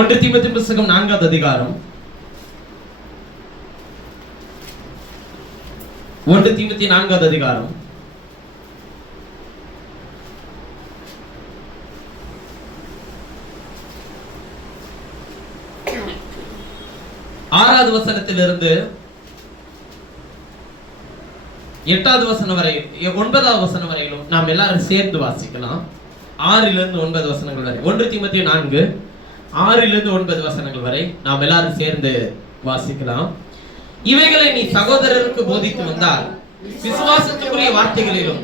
1 தீமோத்தேயு புத்தகம் 4வது அதிகாரம் 1 தீமோத்தேயு 4வது அதிகாரம் 6வது வசனத்திலிருந்து 8வது வசனம் வரை 9வது வசனம் வரையிலும் நாம் எல்லாரும் சேர்ந்து வாசிக்கலாம். 6லிருந்து 9 வசனங்கள் வரை 1 தீமோத்தேயு 4 6லிருந்து 9 வசனங்கள் வரை நாம் எல்லாரும் சேர்ந்து வாசிக்கலாம். இவைகளை நீ சகோதரருக்கு போதித்து வந்தால் விசுவாசத்துக்குரிய வார்த்தைகளிலும்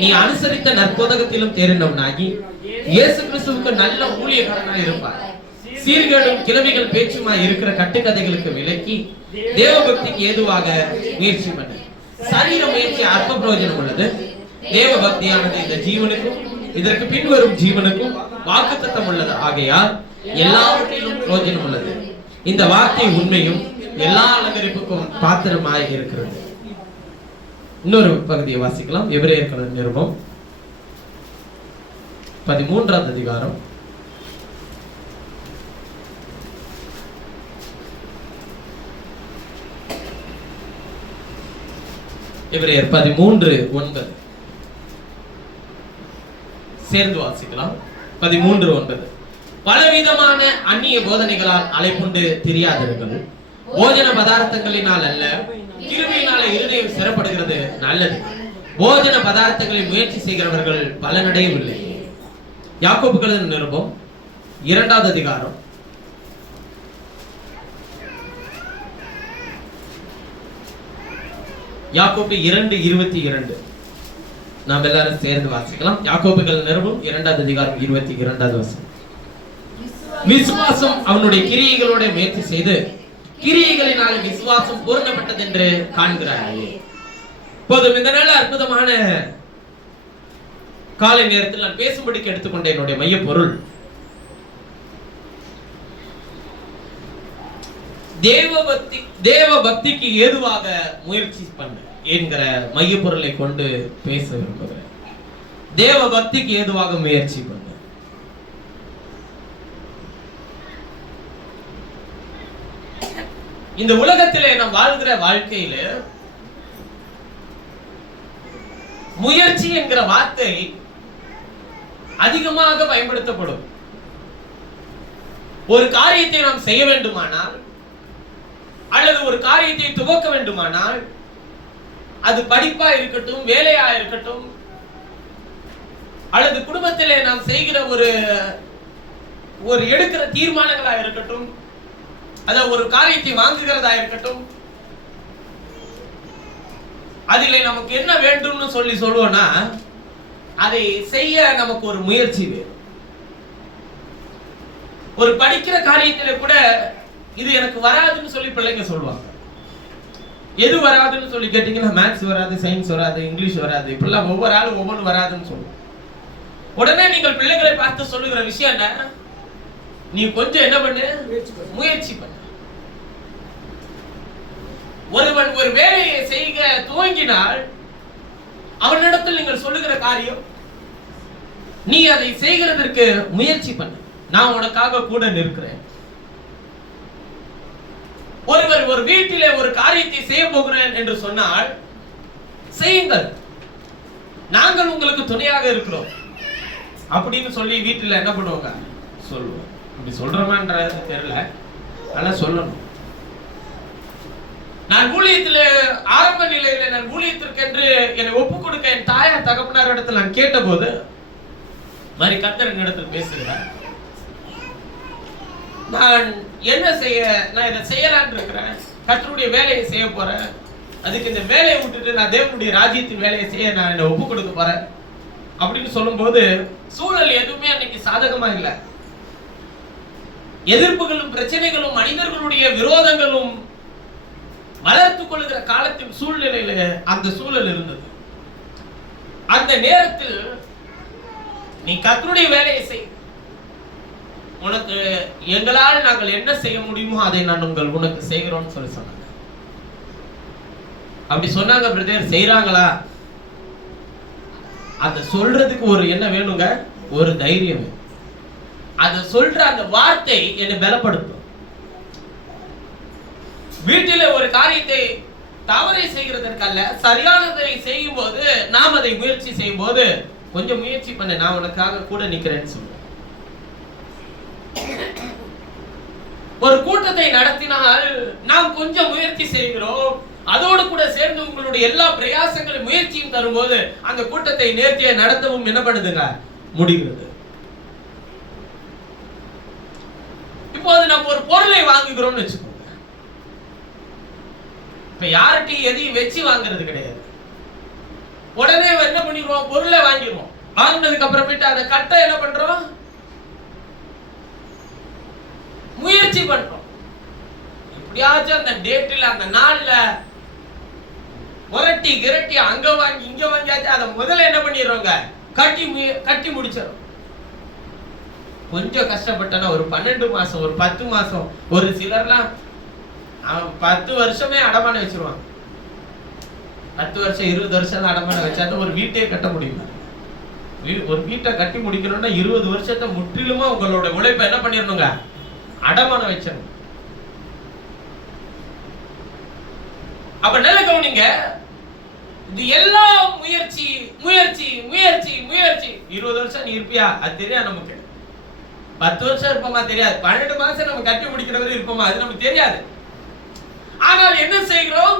நீ அனுசரித்த நற்போதகத்திலும் தேறினவனாகி இயேசு கிறிஸ்துவுக்கு நல்ல ஊழியக்காரனாய் இருப்பார். சீர்கேடும் கிழமைகள் பேச்சுமாய் இருக்கிற கட்டுக்கதைகளுக்கு விலக்கி தேவபக்திக்கு ஏதுவாக முயற்சி பண்ணு. சரீர முயற்சி அற்ப பிரயோஜனம் உள்ளது. தேவ பக்தியானது இந்த ஜீவனுக்கும் இதற்கு பின்வரும் ஜீவனுக்கும் வாக்குத்தத்தம் உள்ளது. ஆகையால் எல்லாவற்றிலும் பிரயோஜனம் உள்ளது. இந்த வார்த்தை உண்மையும் எல்லா அலங்கரிப்புக்கும் பாத்திரமாய் இருக்கிறது. இன்னொரு பகுதியை வாசிக்கலாம். எபிரேயர் நிருபம் 13வது அதிகாரம் 13:9 சேர்ந்து வாசிக்கலாம். 13:9 பலவிதமான அந்நிய போதனைகளால் அலைப்புண்டு தெரியாதீர்கள். போஜன பதார்த்தங்களினால் அல்ல, கிருபையினால இருதயம் சிறப்படுகிறது நல்லது. போஜன பதார்த்தங்களை முயற்சி செய்கிறவர்கள் பலனடையவில்லை. யாக்கோபு நிருபம் 2வது அதிகாரம் 2:22 நாம் எல்லாரும் சேர்ந்து வாசிக்கலாம். யாக்கோபுகள் நிருபம் 2வது அதிகாரம் 22வது வசனம். விசுவாசம் அவனுடைய கிரியைகளோட முயற்சி செய்து கிரியைகளினால விசுவாசம் பூர்ணப்பட்டது என்று காண்கிறாயே. போதும். இந்த நாள் அற்புதமான காலை நேரத்தில் நான் பேசும்படிக்கு எடுத்துக்கொண்ட என்னுடைய மைய பொருள் தேவ பக்திக்கு ஏதுவாக முயற்சி பண்ண என்கிற மைய பொருளை கொண்டு பேச விரும்புகிறேன். தேவ பக்திக்கு ஏதுவாக முயற்சி பண்ண. இந்த உலகத்திலே நாம் வாழ்கிற வாழ்க்கையில முயற்சி என்கிற வார்த்தை அதிகமாக பயன்படுத்தப்படும். ஒரு காரியத்தை நாம் செய்ய வேண்டுமானால் அல்லது ஒரு காரியத்தை துவக்க வேண்டுமானால் அது படிப்பா இருக்கட்டும், வேலையா இருக்கட்டும், அல்லது குடும்பத்திலே நாம் செய்கிற ஒரு எடுக்கிற தீர்மானங்களா இருக்கட்டும், அத ஒரு காரியத்தை வாங்குகிறதா இருக்கட்டும், அதிலே நமக்கு என்ன வேண்டும்னு சொல்லுவோம்னா அதை செய்ய நமக்கு ஒரு முயற்சி வேணும். ஒரு படிக்கிற காரியத்திலே கூட இது எனக்கு வராதுன்னு சொல்லி பிள்ளைங்க சொல்லுவாங்க. எது வராதுன்னு சொல்லி கேட்டீங்கன்னா மேத்ஸ் வராது, சயின்ஸ் வராது, இங்கிலீஷ் வராது, இப்பெல்லாம் ஒவ்வொரு ஆளும் ஒவ்வொன்று வராதுன்னு சொல்லுவோம். உடனே நீங்கள் பிள்ளைகளை பார்த்து சொல்லுகிற விஷயம் என்ன? நீ கொஞ்சம் என்ன பண்ணு, முயற்சி பண்ணு. ஒருவன் ஒரு வேலையை செய்ய துவங்கினால் அவனிடத்தில் நீங்கள் சொல்லுகிற காரியம், நீ அதை செய்கிறதற்கு முயற்சி பண்ணு, நான் உனக்காக கூட நிற்கிறேன். ஒருவர் ஒரு வீட்டிலே ஒரு காரியத்தை செய்ய போகிறேன் என்று சொன்னால் செய்யுங்கள், நாங்கள் உங்களுக்கு துணையாக இருக்கிறோம் அப்படின்னு சொல்லி வீட்டில் என்ன பண்ணுவாங்க, சொல்லுவோம். இப்படி சொல்றோமான்றது தெரியல, ஆனா சொல்லணும். நான் ஊழியத்தில் ஆரம்ப நிலையில நான் ஊழியத்திற்கென்று என்னை ஒப்பு கொடுக்க என் தாயார் தகப்பனார் இடத்துல நான் கேட்ட போது மாதிரி கர்த்தர் என்னிடத்தில் பேசுகிறார். நான் என்ன செய்ய, நான் இதை செய்யலான்னு இருக்கிறேன், கர்த்தருடைய வேலையை செய்ய போறேன், அதுக்கு இந்த வேலையை விட்டுட்டு நான் தேவனுடைய ராஜ்யத்தின் வேலையை செய்ய நான் என்னை ஒப்பு கொடுக்க போறேன் அப்படின்னு சொல்லும் போது சூழல் எதுவுமே அன்னைக்கு சாதகமா இல்லை. எதிர்ப்புகளும் பிரச்சனைகளும் மனிதர்களுடைய விரோதங்களும் வளர்த்து கொள்கிற காலத்தின் சூழ்நிலையில அந்த சூழல் இருந்தது. அந்த நேரத்தில் நீ கர்த்தருடைய வேலையை செய், உனக்கு எங்களால் நாங்கள் என்ன செய்ய முடியுமோ அதை நான் உனக்கு செய்கிறோம்னு சொல்லி சொன்னாங்க. அப்படி சொன்னாங்க. பிரதர் செய்யறாங்களா? அந்த சொல்றதுக்கு ஒரு என்ன வேணுங்க, ஒரு தைரியம். அது சொல்ற அந்த வார்த்தை என்னை பலப்படுத்தும். வீட்டிலே ஒரு காரியத்தை தவறை செய்கிறதற்கல்ல, சரியானதை செய்யும் போது நாம் அதை முயற்சி செய்யும் போது கொஞ்சம் முயற்சி பண்ண, நான் உனக்காக கூட நிக்கிறேன்னு சொல்லுவேன். ஒரு கூட்டத்தை நடத்தினால் நாம் கொஞ்சம் முயற்சி செய்கிறோம், அதோடு கூட சேர்ந்து உங்களுடைய எல்லா பிரயாசங்களும் முயற்சியும் தரும்போது அந்த கூட்டத்தை நேர்த்தியை நடத்தவும் என்ன பண்ணுதுங்க, முடிகிறது. இப்போது நம்ம ஒரு பொருளை வாங்குகிறோம்னு வச்சுக்கோங்க. இப்ப யார்கிட்டையும் எதையும் வச்சு வாங்குறது கிடையாது. உடனே என்ன பண்ணிடுவோம், பொருளை வாங்கிடுவோம். வாங்கினதுக்கு அப்புறமேட்டு அதை கட்ட என்ன பண்றோம், முயற்சி பண்றோம். எப்படியாச்சும் அந்த டேட்ல அந்த நாள்ல ஒரட்டி கிரட்டி அங்க வாங்கி இங்க வாங்கியாச்சு அதை முதல்ல என்ன பண்ணிடுறோங்க, கட்டி முடிச்சிடும். கொஞ்சம் கஷ்டப்பட்டனா ஒரு 12 மாசம், ஒரு 10 மாசம், ஒரு சிலர்லாம் 10 வருஷமே அடமானம் வச்சிருவாங்க. 10 வருஷம் 20 வருஷம் அடமானம் வச்சா ஒரு வீட்டையே கட்ட முடியும். ஒரு வீட்டை கட்டி முடிக்கணும்னா 20 வருஷத்தை முற்றிலுமா உங்களோட உழைப்பை என்ன பண்ணிடணுங்க, அடமானம் வச்சிடணும். அப்ப நல்ல கவனிங்க, இது எல்லா முயற்சி முயற்சி முயற்சி முயற்சி. 20 வருஷம் நீ இருப்பியா அது தெரியாது நமக்கு, 10 வருஷம் இருப்போமா தெரியாது, 12 மாசம் நம்ம கட்டி முடிக்கிறவரை இருப்போமா அது நமக்கு தெரியாது. ஆனால் என்ன செய்கிறோம்,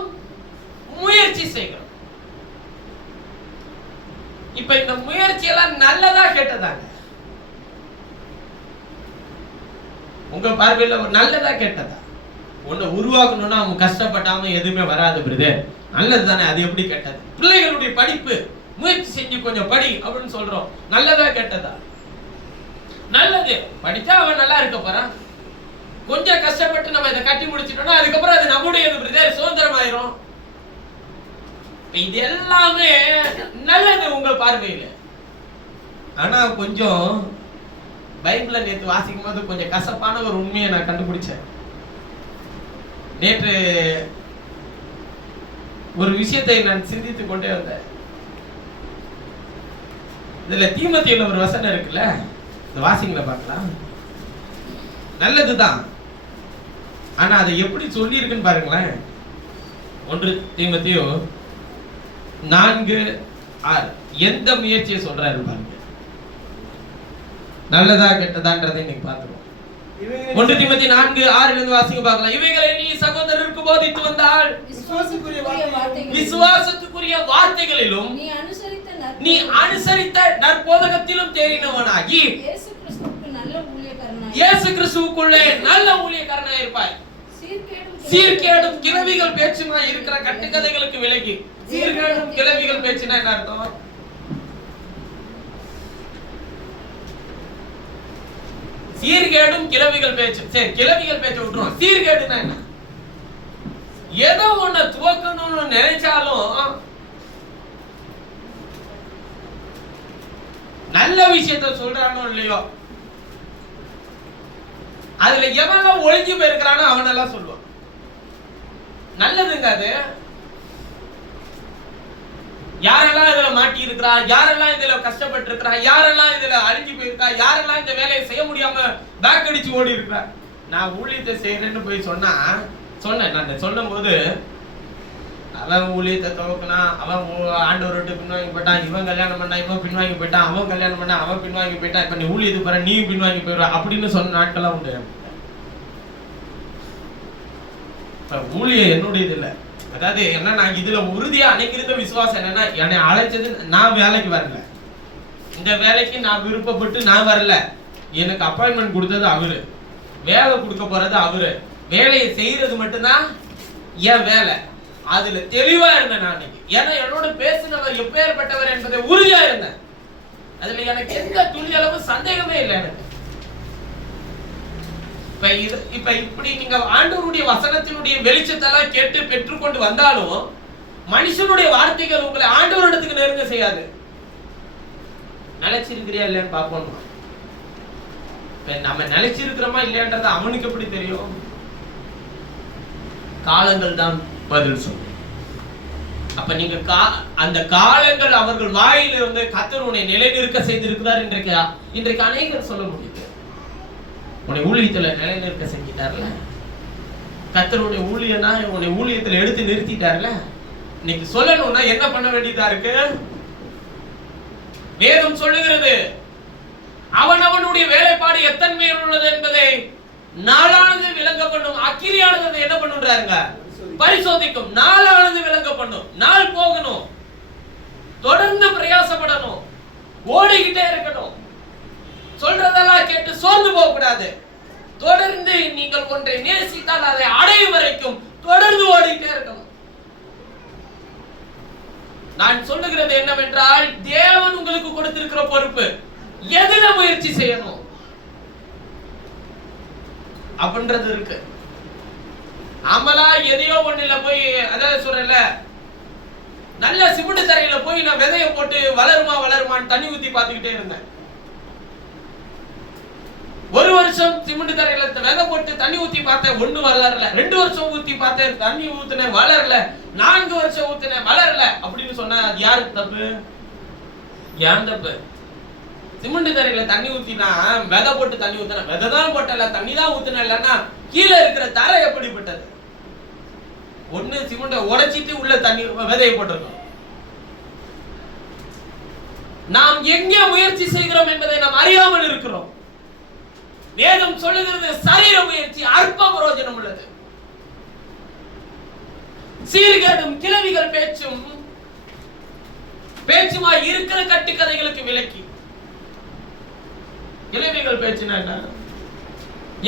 முயற்சி செய்கிறோம். இப்ப இந்த முயற்சி எல்லாம் நல்லதா கேட்டதாங்க, உங்க பார்வையில நல்லதா கேட்டதா? உன்னை உருவாக்கணும்னா அவங்க கஷ்டப்பட்டாம எதுவுமே வராது பிரதர், நல்லது தானே, அது எப்படி கெட்டது? பிள்ளைகளுடைய படிப்பு முயற்சி செஞ்சு கொஞ்சம் படி அப்படின்னு சொல்றோம், நல்லதா கெட்டதா? நல்லது, படிச்சா அவன் நல்லா இருக்க போறான். கொஞ்சம் கஷ்டப்பட்டு நம்ம இதை கட்டி முடிச்சிட்டோம்னா அதுக்கப்புறம் அது நம்முடையது பிரதர், சுதந்திரம் ஆயிரும். இது எல்லாமே நல்லது உங்க பார்வையில. ஆனா கொஞ்சம் பைபிள நேற்று வாசிக்கும் போது கொஞ்சம் கசப்பான ஒரு உண்மையை நான் கண்டுபிடிச்சேன். நேற்று ஒரு விஷயத்தை நான் சிந்தித்துக் கொண்டே வந்தேன். இதுல தீமோத்தேயுல ஒரு வசனம் இருக்குல்ல, இந்த வாசிங்கள பார்க்கலாம். நல்லதுதான், ஆனா அதை எப்படி சொல்லி இருக்குன்னு பாருங்களேன். 1 தீமோத்தேயு 4:6 எந்த முயற்சியை சொல்றாரு பாருங்க. நல்லதா கெட்டதான்றதை இன்னைக்கு பார்த்துருவோம். 1 தீமோத்தேயு 4:6 இருந்து வாசிங்க பார்க்கலாம். இவைகளை நீ சகோதரருக்கு போதித்து வந்தால் விசுவாசத்துக்குரிய வார்த்தைகளிலும் நீ அனுசரித்த நற்போதகத்திலும் தேறினவனாகி இயேசு கிறிஸ்துவுக்குள்ளே நல்ல ஊழியக்காரனாய் இருப்பாய். சீர்கேடும் கிளவிகள் பேச்சுமா இருக்கிற கட்டுக்கதைகளுக்கு விலகி. சீர்கேடும் கிளவிகள் பேச்சுனா என்ன அர்த்தம்? சீர்கேடும் கிளவிகள் பேச்சு. சரி, கிளவிகள் பேச்சை விட்டுருவோம். சீர்கேடுனா என்ன? ஏதோ ஒண்ணு துவக்கணும்னு நினைச்சாலும் நல்ல விஷயத்த சொல்றானோ இல்லையோ, அதுல எவனெல்லாம் ஒளிஞ்சு போயிருக்கிறானோ அவனெல்லாம் சொல்லுவான். நல்லதுங்க அது. யாரெல்லாம் இதுல மாட்டி இருக்கிறா, யாரெல்லாம் இதுல கஷ்டப்பட்டு இருக்கிறா, யாரெல்லாம் இதுல அழிஞ்சு போயிருக்கா, யாரெல்லாம் இந்த வேலையை செய்ய முடியாம பேக் அடிச்சு ஓடி இருக்கிறா. நான் ஊழியத்தை செய்யறேன்னு போய் சொன்னேன். நான் சொல்லும் போது அவன் ஊழியத்தை துவக்கினா, அவன் ஆண்டவர் விட்டு பின்வாங்கி போயிட்டான், இவன் கல்யாணம் பண்ணா இவன் பின்வாங்கி போயிட்டான், அவன் கல்யாணம் பண்ணா அவன் பின்வாங்கி போயிட்டான், இப்ப நீ ஊழியத்துக்கு போற நீ பின்வாங்கி போயிடுவ அப்படின்னு சொன்ன நாட்கள்லாம் உண்டு. ஊழியம் என்னுடையது இல்லை. அதாவது என்ன, நான் இதுல உறுதியா அன்னைக்கு இருந்த விசுவாசம் என்னன்னா, என்னை அழைச்சது நான் வேலைக்கு வரல, இந்த வேலைக்கு நான் விருப்பப்பட்டு நான் வரல, எனக்கு அப்பாயின்மெண்ட் கொடுத்தது அவரு, வேலை கொடுக்க போறது அவரு, வேலையை செய்யறது மட்டும்தான் என் வேலை. அதுல தெளிவா இருந்தேன் நான் அன்னைக்கு. ஏன்னா என்னோட பேசினவர் எப்பேற்பட்டவர் என்பதை உறுதியா இருந்தேன். அதுல எனக்கு எந்த துளி அளவு சந்தேகமே இல்லை எனக்கு. இப்ப இப்படி நீங்க ஆண்டவருடைய வசனத்தினுடைய வெளிச்சத்தெல்லாம் கேட்டு பெற்றுக்கொண்டு வந்தாலும் மனுஷனுடைய வார்த்தைகள் உங்களை ஆண்டவரிடத்துக்கு நெருங்க செய்யாது. நிலைச்சிருக்கிறியா இல்லையான்னு பார்ப்போம். நம்ம நிலைச்சிருக்கிறோமா இல்லையான்றது அவனுக்கு எப்படி தெரியும்? காலங்கள் தான் பதில் சொல்லும். அப்ப நீங்க அந்த காலங்கள் அவர்கள் வாயிலிருந்து கர்த்தர் உன்னை நிலைநிற்க செய்திருக்கிறார் இன்றைக்கு அநேகர் சொல்ல முடியுது. உன்னை ஊழியத்துல நிலைநிற்க செஞ்சிட்டார்ல. கர்த்தர் உன்னை ஊழியனா உன்னை ஊழியத்துல எடுத்து நிறுத்திட்டார்ல. இன்னைக்கு சொல்லணும்னா என்ன பண்ண வேண்டியதா இருக்கு? வேதம் சொல்லுகிறது, அவனவனுடைய வேலைப்பாடு எத்தன்மை உள்ளது என்பதை நாளானது விளங்க பண்ணும். அக்கிரியானது என்ன பண்ணுறாருங்க? பரிசோதிக்கும். நாளானது விளங்க பண்ணும். நாள் போகணும், தொடர்ந்து பிரயாசப்படணும், ஓடிக்கிட்டே இருக்கணும். சொல்றதெல்லாம் கேட்டு சோர்ந்து போக கூடாது. தொடர்ந்து நீங்கள் ஒன்றை நேசித்தால் அதை அடையும் வரைக்கும் தொடர்ந்து ஓடிக்கிட்டே இருக்கணும். நான் சொல்லுகிறது என்னவென்றால், தேவன் உங்களுக்கு கொடுத்திருக்கிற பொறுப்பு எதுல முயற்சி செய்யணும் அப்படின்றது இருக்கு. அமலா எதையோ ஒண்ணுல போய், அதாவது சொல்றல, நல்ல சிமெண்ட் தரையில போய் நான் விதைய போட்டு வளருமான்னு தண்ணி ஊத்தி பார்த்துக்கிட்டே இருந்தேன். ஒரு வருஷம் சிமெண்ட் தரையில விதை போட்டு தண்ணி ஊத்தி பார்த்தேன், ஒண்ணு வளரல. 2 வருஷம் ஊத்தி பார்த்தேன், தண்ணி ஊத்துனேன், வளரல. 4 வருஷம் ஊத்துனேன், வளரல. அப்படின்னு சொன்னா அது யாருக்கு தப்பு? ஏன் தப்பு? சிமெண்ட் தரையில தண்ணி ஊத்தினா, விதை போட்டு தண்ணி ஊத்தின, விதை தான் போட்டல, தண்ணி தான் ஊத்தின, இல்லன்னா கீழே இருக்கிற தரை எப்படிப்பட்டது? ஒண்ணு சிமெண்ட உடைச்சிட்டு உள்ள தண்ணி விதையை போட்டிருக்கோம். நாம் எங்கே முயற்சி செய்கிறோம் என்பதை நாம் அறியாமல் இருக்கிறோம். வேதம் சொல்லுகிறது, சரீர முயற்சி அற்ப பிரயோஜனம் உள்ளது. சீர்கேடும் கிளவிகள் பேச்சுமா இருக்கிற கட்டுக்கதைகளுக்கு விலக்கி. கிளவிகள் பேச்சுனா என்ன?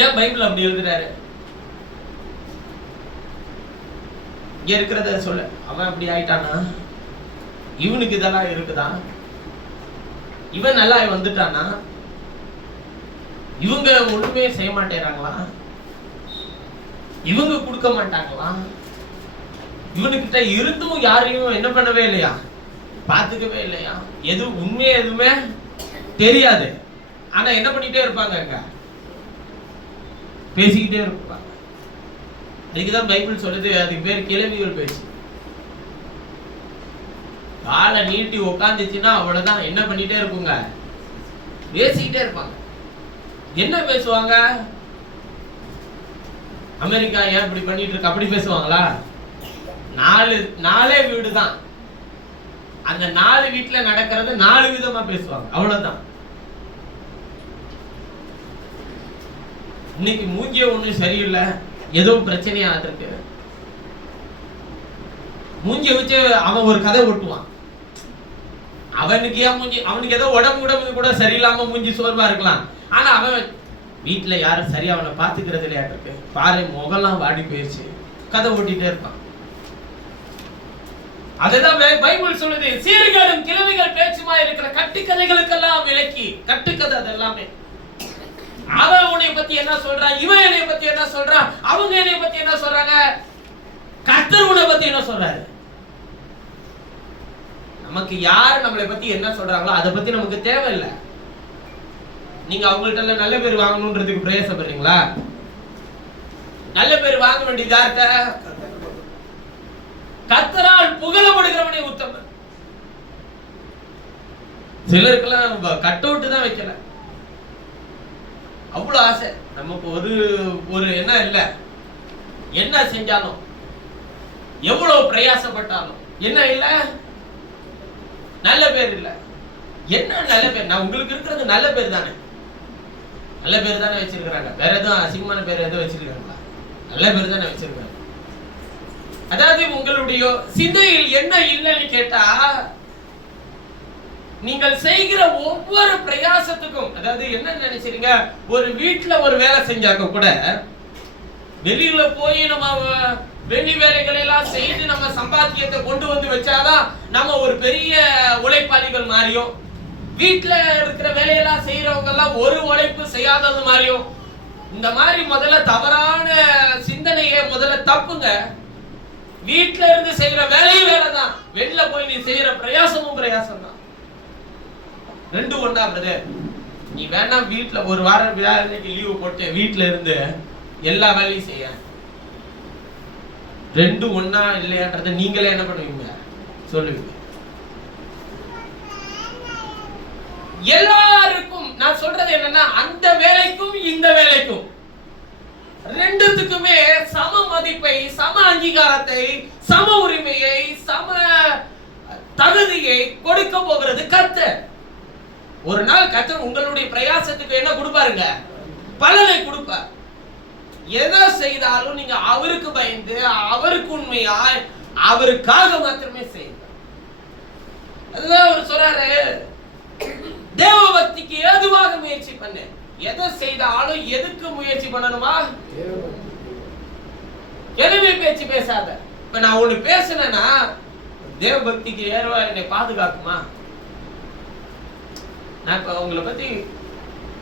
ஏன் பைபிள் அப்படி எழுதுறாரு? இங்க இருக்கிறத சொல்ல, அவன் அப்படி ஆயிட்டானா, இவனுக்கு இதெல்லாம் இருக்குதா, இவன் நல்லா வந்துட்டானா, இவங்க ஒண்ணுமே செய்ய மாட்டேறாங்களா, இவங்க கொடுக்க மாட்டாங்களா, இவனுக்கிட்ட இருந்தும் யாரையும் என்ன பண்ணவே இல்லையா, பாத்துக்கவே இல்லையா, உண்மையே எதுவுமே தெரியாது. ஆனா என்ன பண்ணிட்டே இருப்பாங்க, பேசிக்கிட்டே இருப்பாங்க. அதுக்குதான் பைபிள் சொல்லுது, அதுக்கு பேர் கிளவிகள் பேச்சு. காலை நீட்டி உட்காந்துச்சுன்னா அவ்வளவுதான், என்ன பண்ணிட்டே இருக்குங்க, பேசிக்கிட்டே இருப்பாங்க. என்ன பேசுவாங்க? அமெரிக்கா ஏன் இப்படி பண்ணிட்டு இருக்கு அப்படி பேசுவாங்களா? 4 வீடு தான், அந்த 4 வீட்டுல நடக்கிறது 4 விதமா பேசுவாங்க, அவ்வளவுதான். இன்னைக்கு மூஞ்சிய ஒண்ணும் சரியில்லை, ஏதோ பிரச்சனையா இருக்கு, மூஞ்சிய வச்சு அவன் ஒரு கதை ஓட்டுவான். அவனுக்கு ஏன் மூஞ்சி, அவனுக்கு ஏதோ உடம்பு கூட சரியில்லாம மூஞ்சி சோர்வா இருக்கலாம். ஆனா அவன் வீட்டுல யாரும் சரியா அவனை பாத்துக்கிறது இல்லையா இருக்கு, பாரு முகெல்லாம் வாடி போயிடுச்சு, கதை ஓட்டிட்டே இருப்பான். அதுதான் பைபிள் சொல்லுது, சீர்கேடும் கிளவிகள் பேச்சுமா இருக்கிற கட்டுக்கதைகளுக்கெல்லாம் விலக்கி. கட்டுக்கதை அது எல்லாமே. அவன் உன்னை பத்தி என்ன சொல்றான், இவன் என்னை பத்தி என்ன சொல்றான், அவங்க என்னை பத்தி என்ன சொல்றாங்க, கர்த்தர் உன்னை பத்தி என்ன சொல்றாரு. நமக்கு யார் நம்மளை பத்தி என்ன சொல்றாங்களோ அதை பத்தி நமக்கு தேவையில்லை. நீங்க அவங்கள்ட்ட நல்ல பேர் வாங்கணும்ன்றதுக்கு பிரயாசப்படுறீங்களா? நல்ல பேர் வாங்க வேண்டியது யார்கிட்ட? கர்த்தரால் புகழப்படுகிறவனே உத்தமன். சிலருக்கெல்லாம் கட் அவுட் தான் வைக்கல, அவ்வளவு ஆசை. நமக்கு ஒரு என்ன இல்ல, என்ன செஞ்சாலும் எவ்வளவு பிரயாசப்பட்டாலும் என்ன இல்ல, நல்ல பேர் இல்ல. என்ன நல்ல பேர்? நான் உங்களுக்கு இருக்கிறது நல்ல பேர் தானே, நல்ல பேர் தானே வச்சிருக்கிறாங்க. வேற எதுவும் அசிங்கமான பேர் எதுவும் வச்சிருக்காங்களா? நல்ல பேர் தானே வச்சிருக்காங்க. அதாவது உங்களுடைய சிந்தையில் என்ன இல்லைன்னு கேட்டா, நீங்கள் செய்கிற ஒவ்வொரு பிரயாசத்துக்கும், அதாவது என்ன நினைச்சிருங்க, ஒரு வீட்டுல ஒரு வேலை செஞ்சாக்க கூட வெளியில போய் நம்ம வெளி வேலைகளை எல்லாம் செய்து நம்ம சம்பாத்தியத்தை கொண்டு வந்து வச்சாதான் நம்ம ஒரு பெரிய உழைப்பாளிகள் மாதிரியும், வீட்டுல இருக்கிற வேலையெல்லாம் செய்யறவங்க எல்லாம் ஒரு உழைப்பு செய்யாதது மாதிரியும், இந்த மாதிரி முதல்ல தவறான சிந்தனையை முதல்ல தப்புங்க. வீட்டுல இருந்து செய்யற வேலையும் வேலைதான், வெளியில போய் நீ செய்யற பிரயாசமும் பிரயாசம் தான். 2 ஒண்ணா பிரதர்? நீ வேணா வீட்டுல ஒரு வாரம் வேலைக்கு லீவு போட்டு வீட்டுல இருந்து எல்லா வேலையும் செய்ய. 2 ஒண்ணா இல்லையான்றத நீங்களே என்ன பண்ணுவீங்க சொல்லுவீங்க. எல்லாருக்கும் நான் சொல்றது என்னன்னா, அந்த வேலைக்கும் இந்த வேலைக்கும் ரெண்டுத்துக்குமே சம மதிப்பை, சம அங்கீகாரத்தை, சம உரிமையை, சம தகுதியை கொடுக்க போகிறது கர்த்தர். ஒரு நாள் கர்த்தர் உங்களுடைய பிரயாசத்துக்கு என்ன கொடுப்பாருங்க? பலனை கொடுப்பார். எதை செய்தாலும் நீங்க அவருக்கு பயந்து, அவருக்கு உண்மையா, அவருக்காக மாத்திரமே செய்யுங்க. அதுதான் அவர் சொல்றாரு, தேவ பக்திக்கு ஏதுவாக முயற்சி பண்ணு. எதை செய்தாலும் எதுக்கு முயற்சி பண்ணணுமா? எனவே பேச்சு பேசாத. இப்ப நான் ஒண்ணு பேசுனேன்னா தேவ பக்திக்கு ஏதுவா என்னை பாதுகாக்குமா? நான் இப்ப உங்களை பத்தி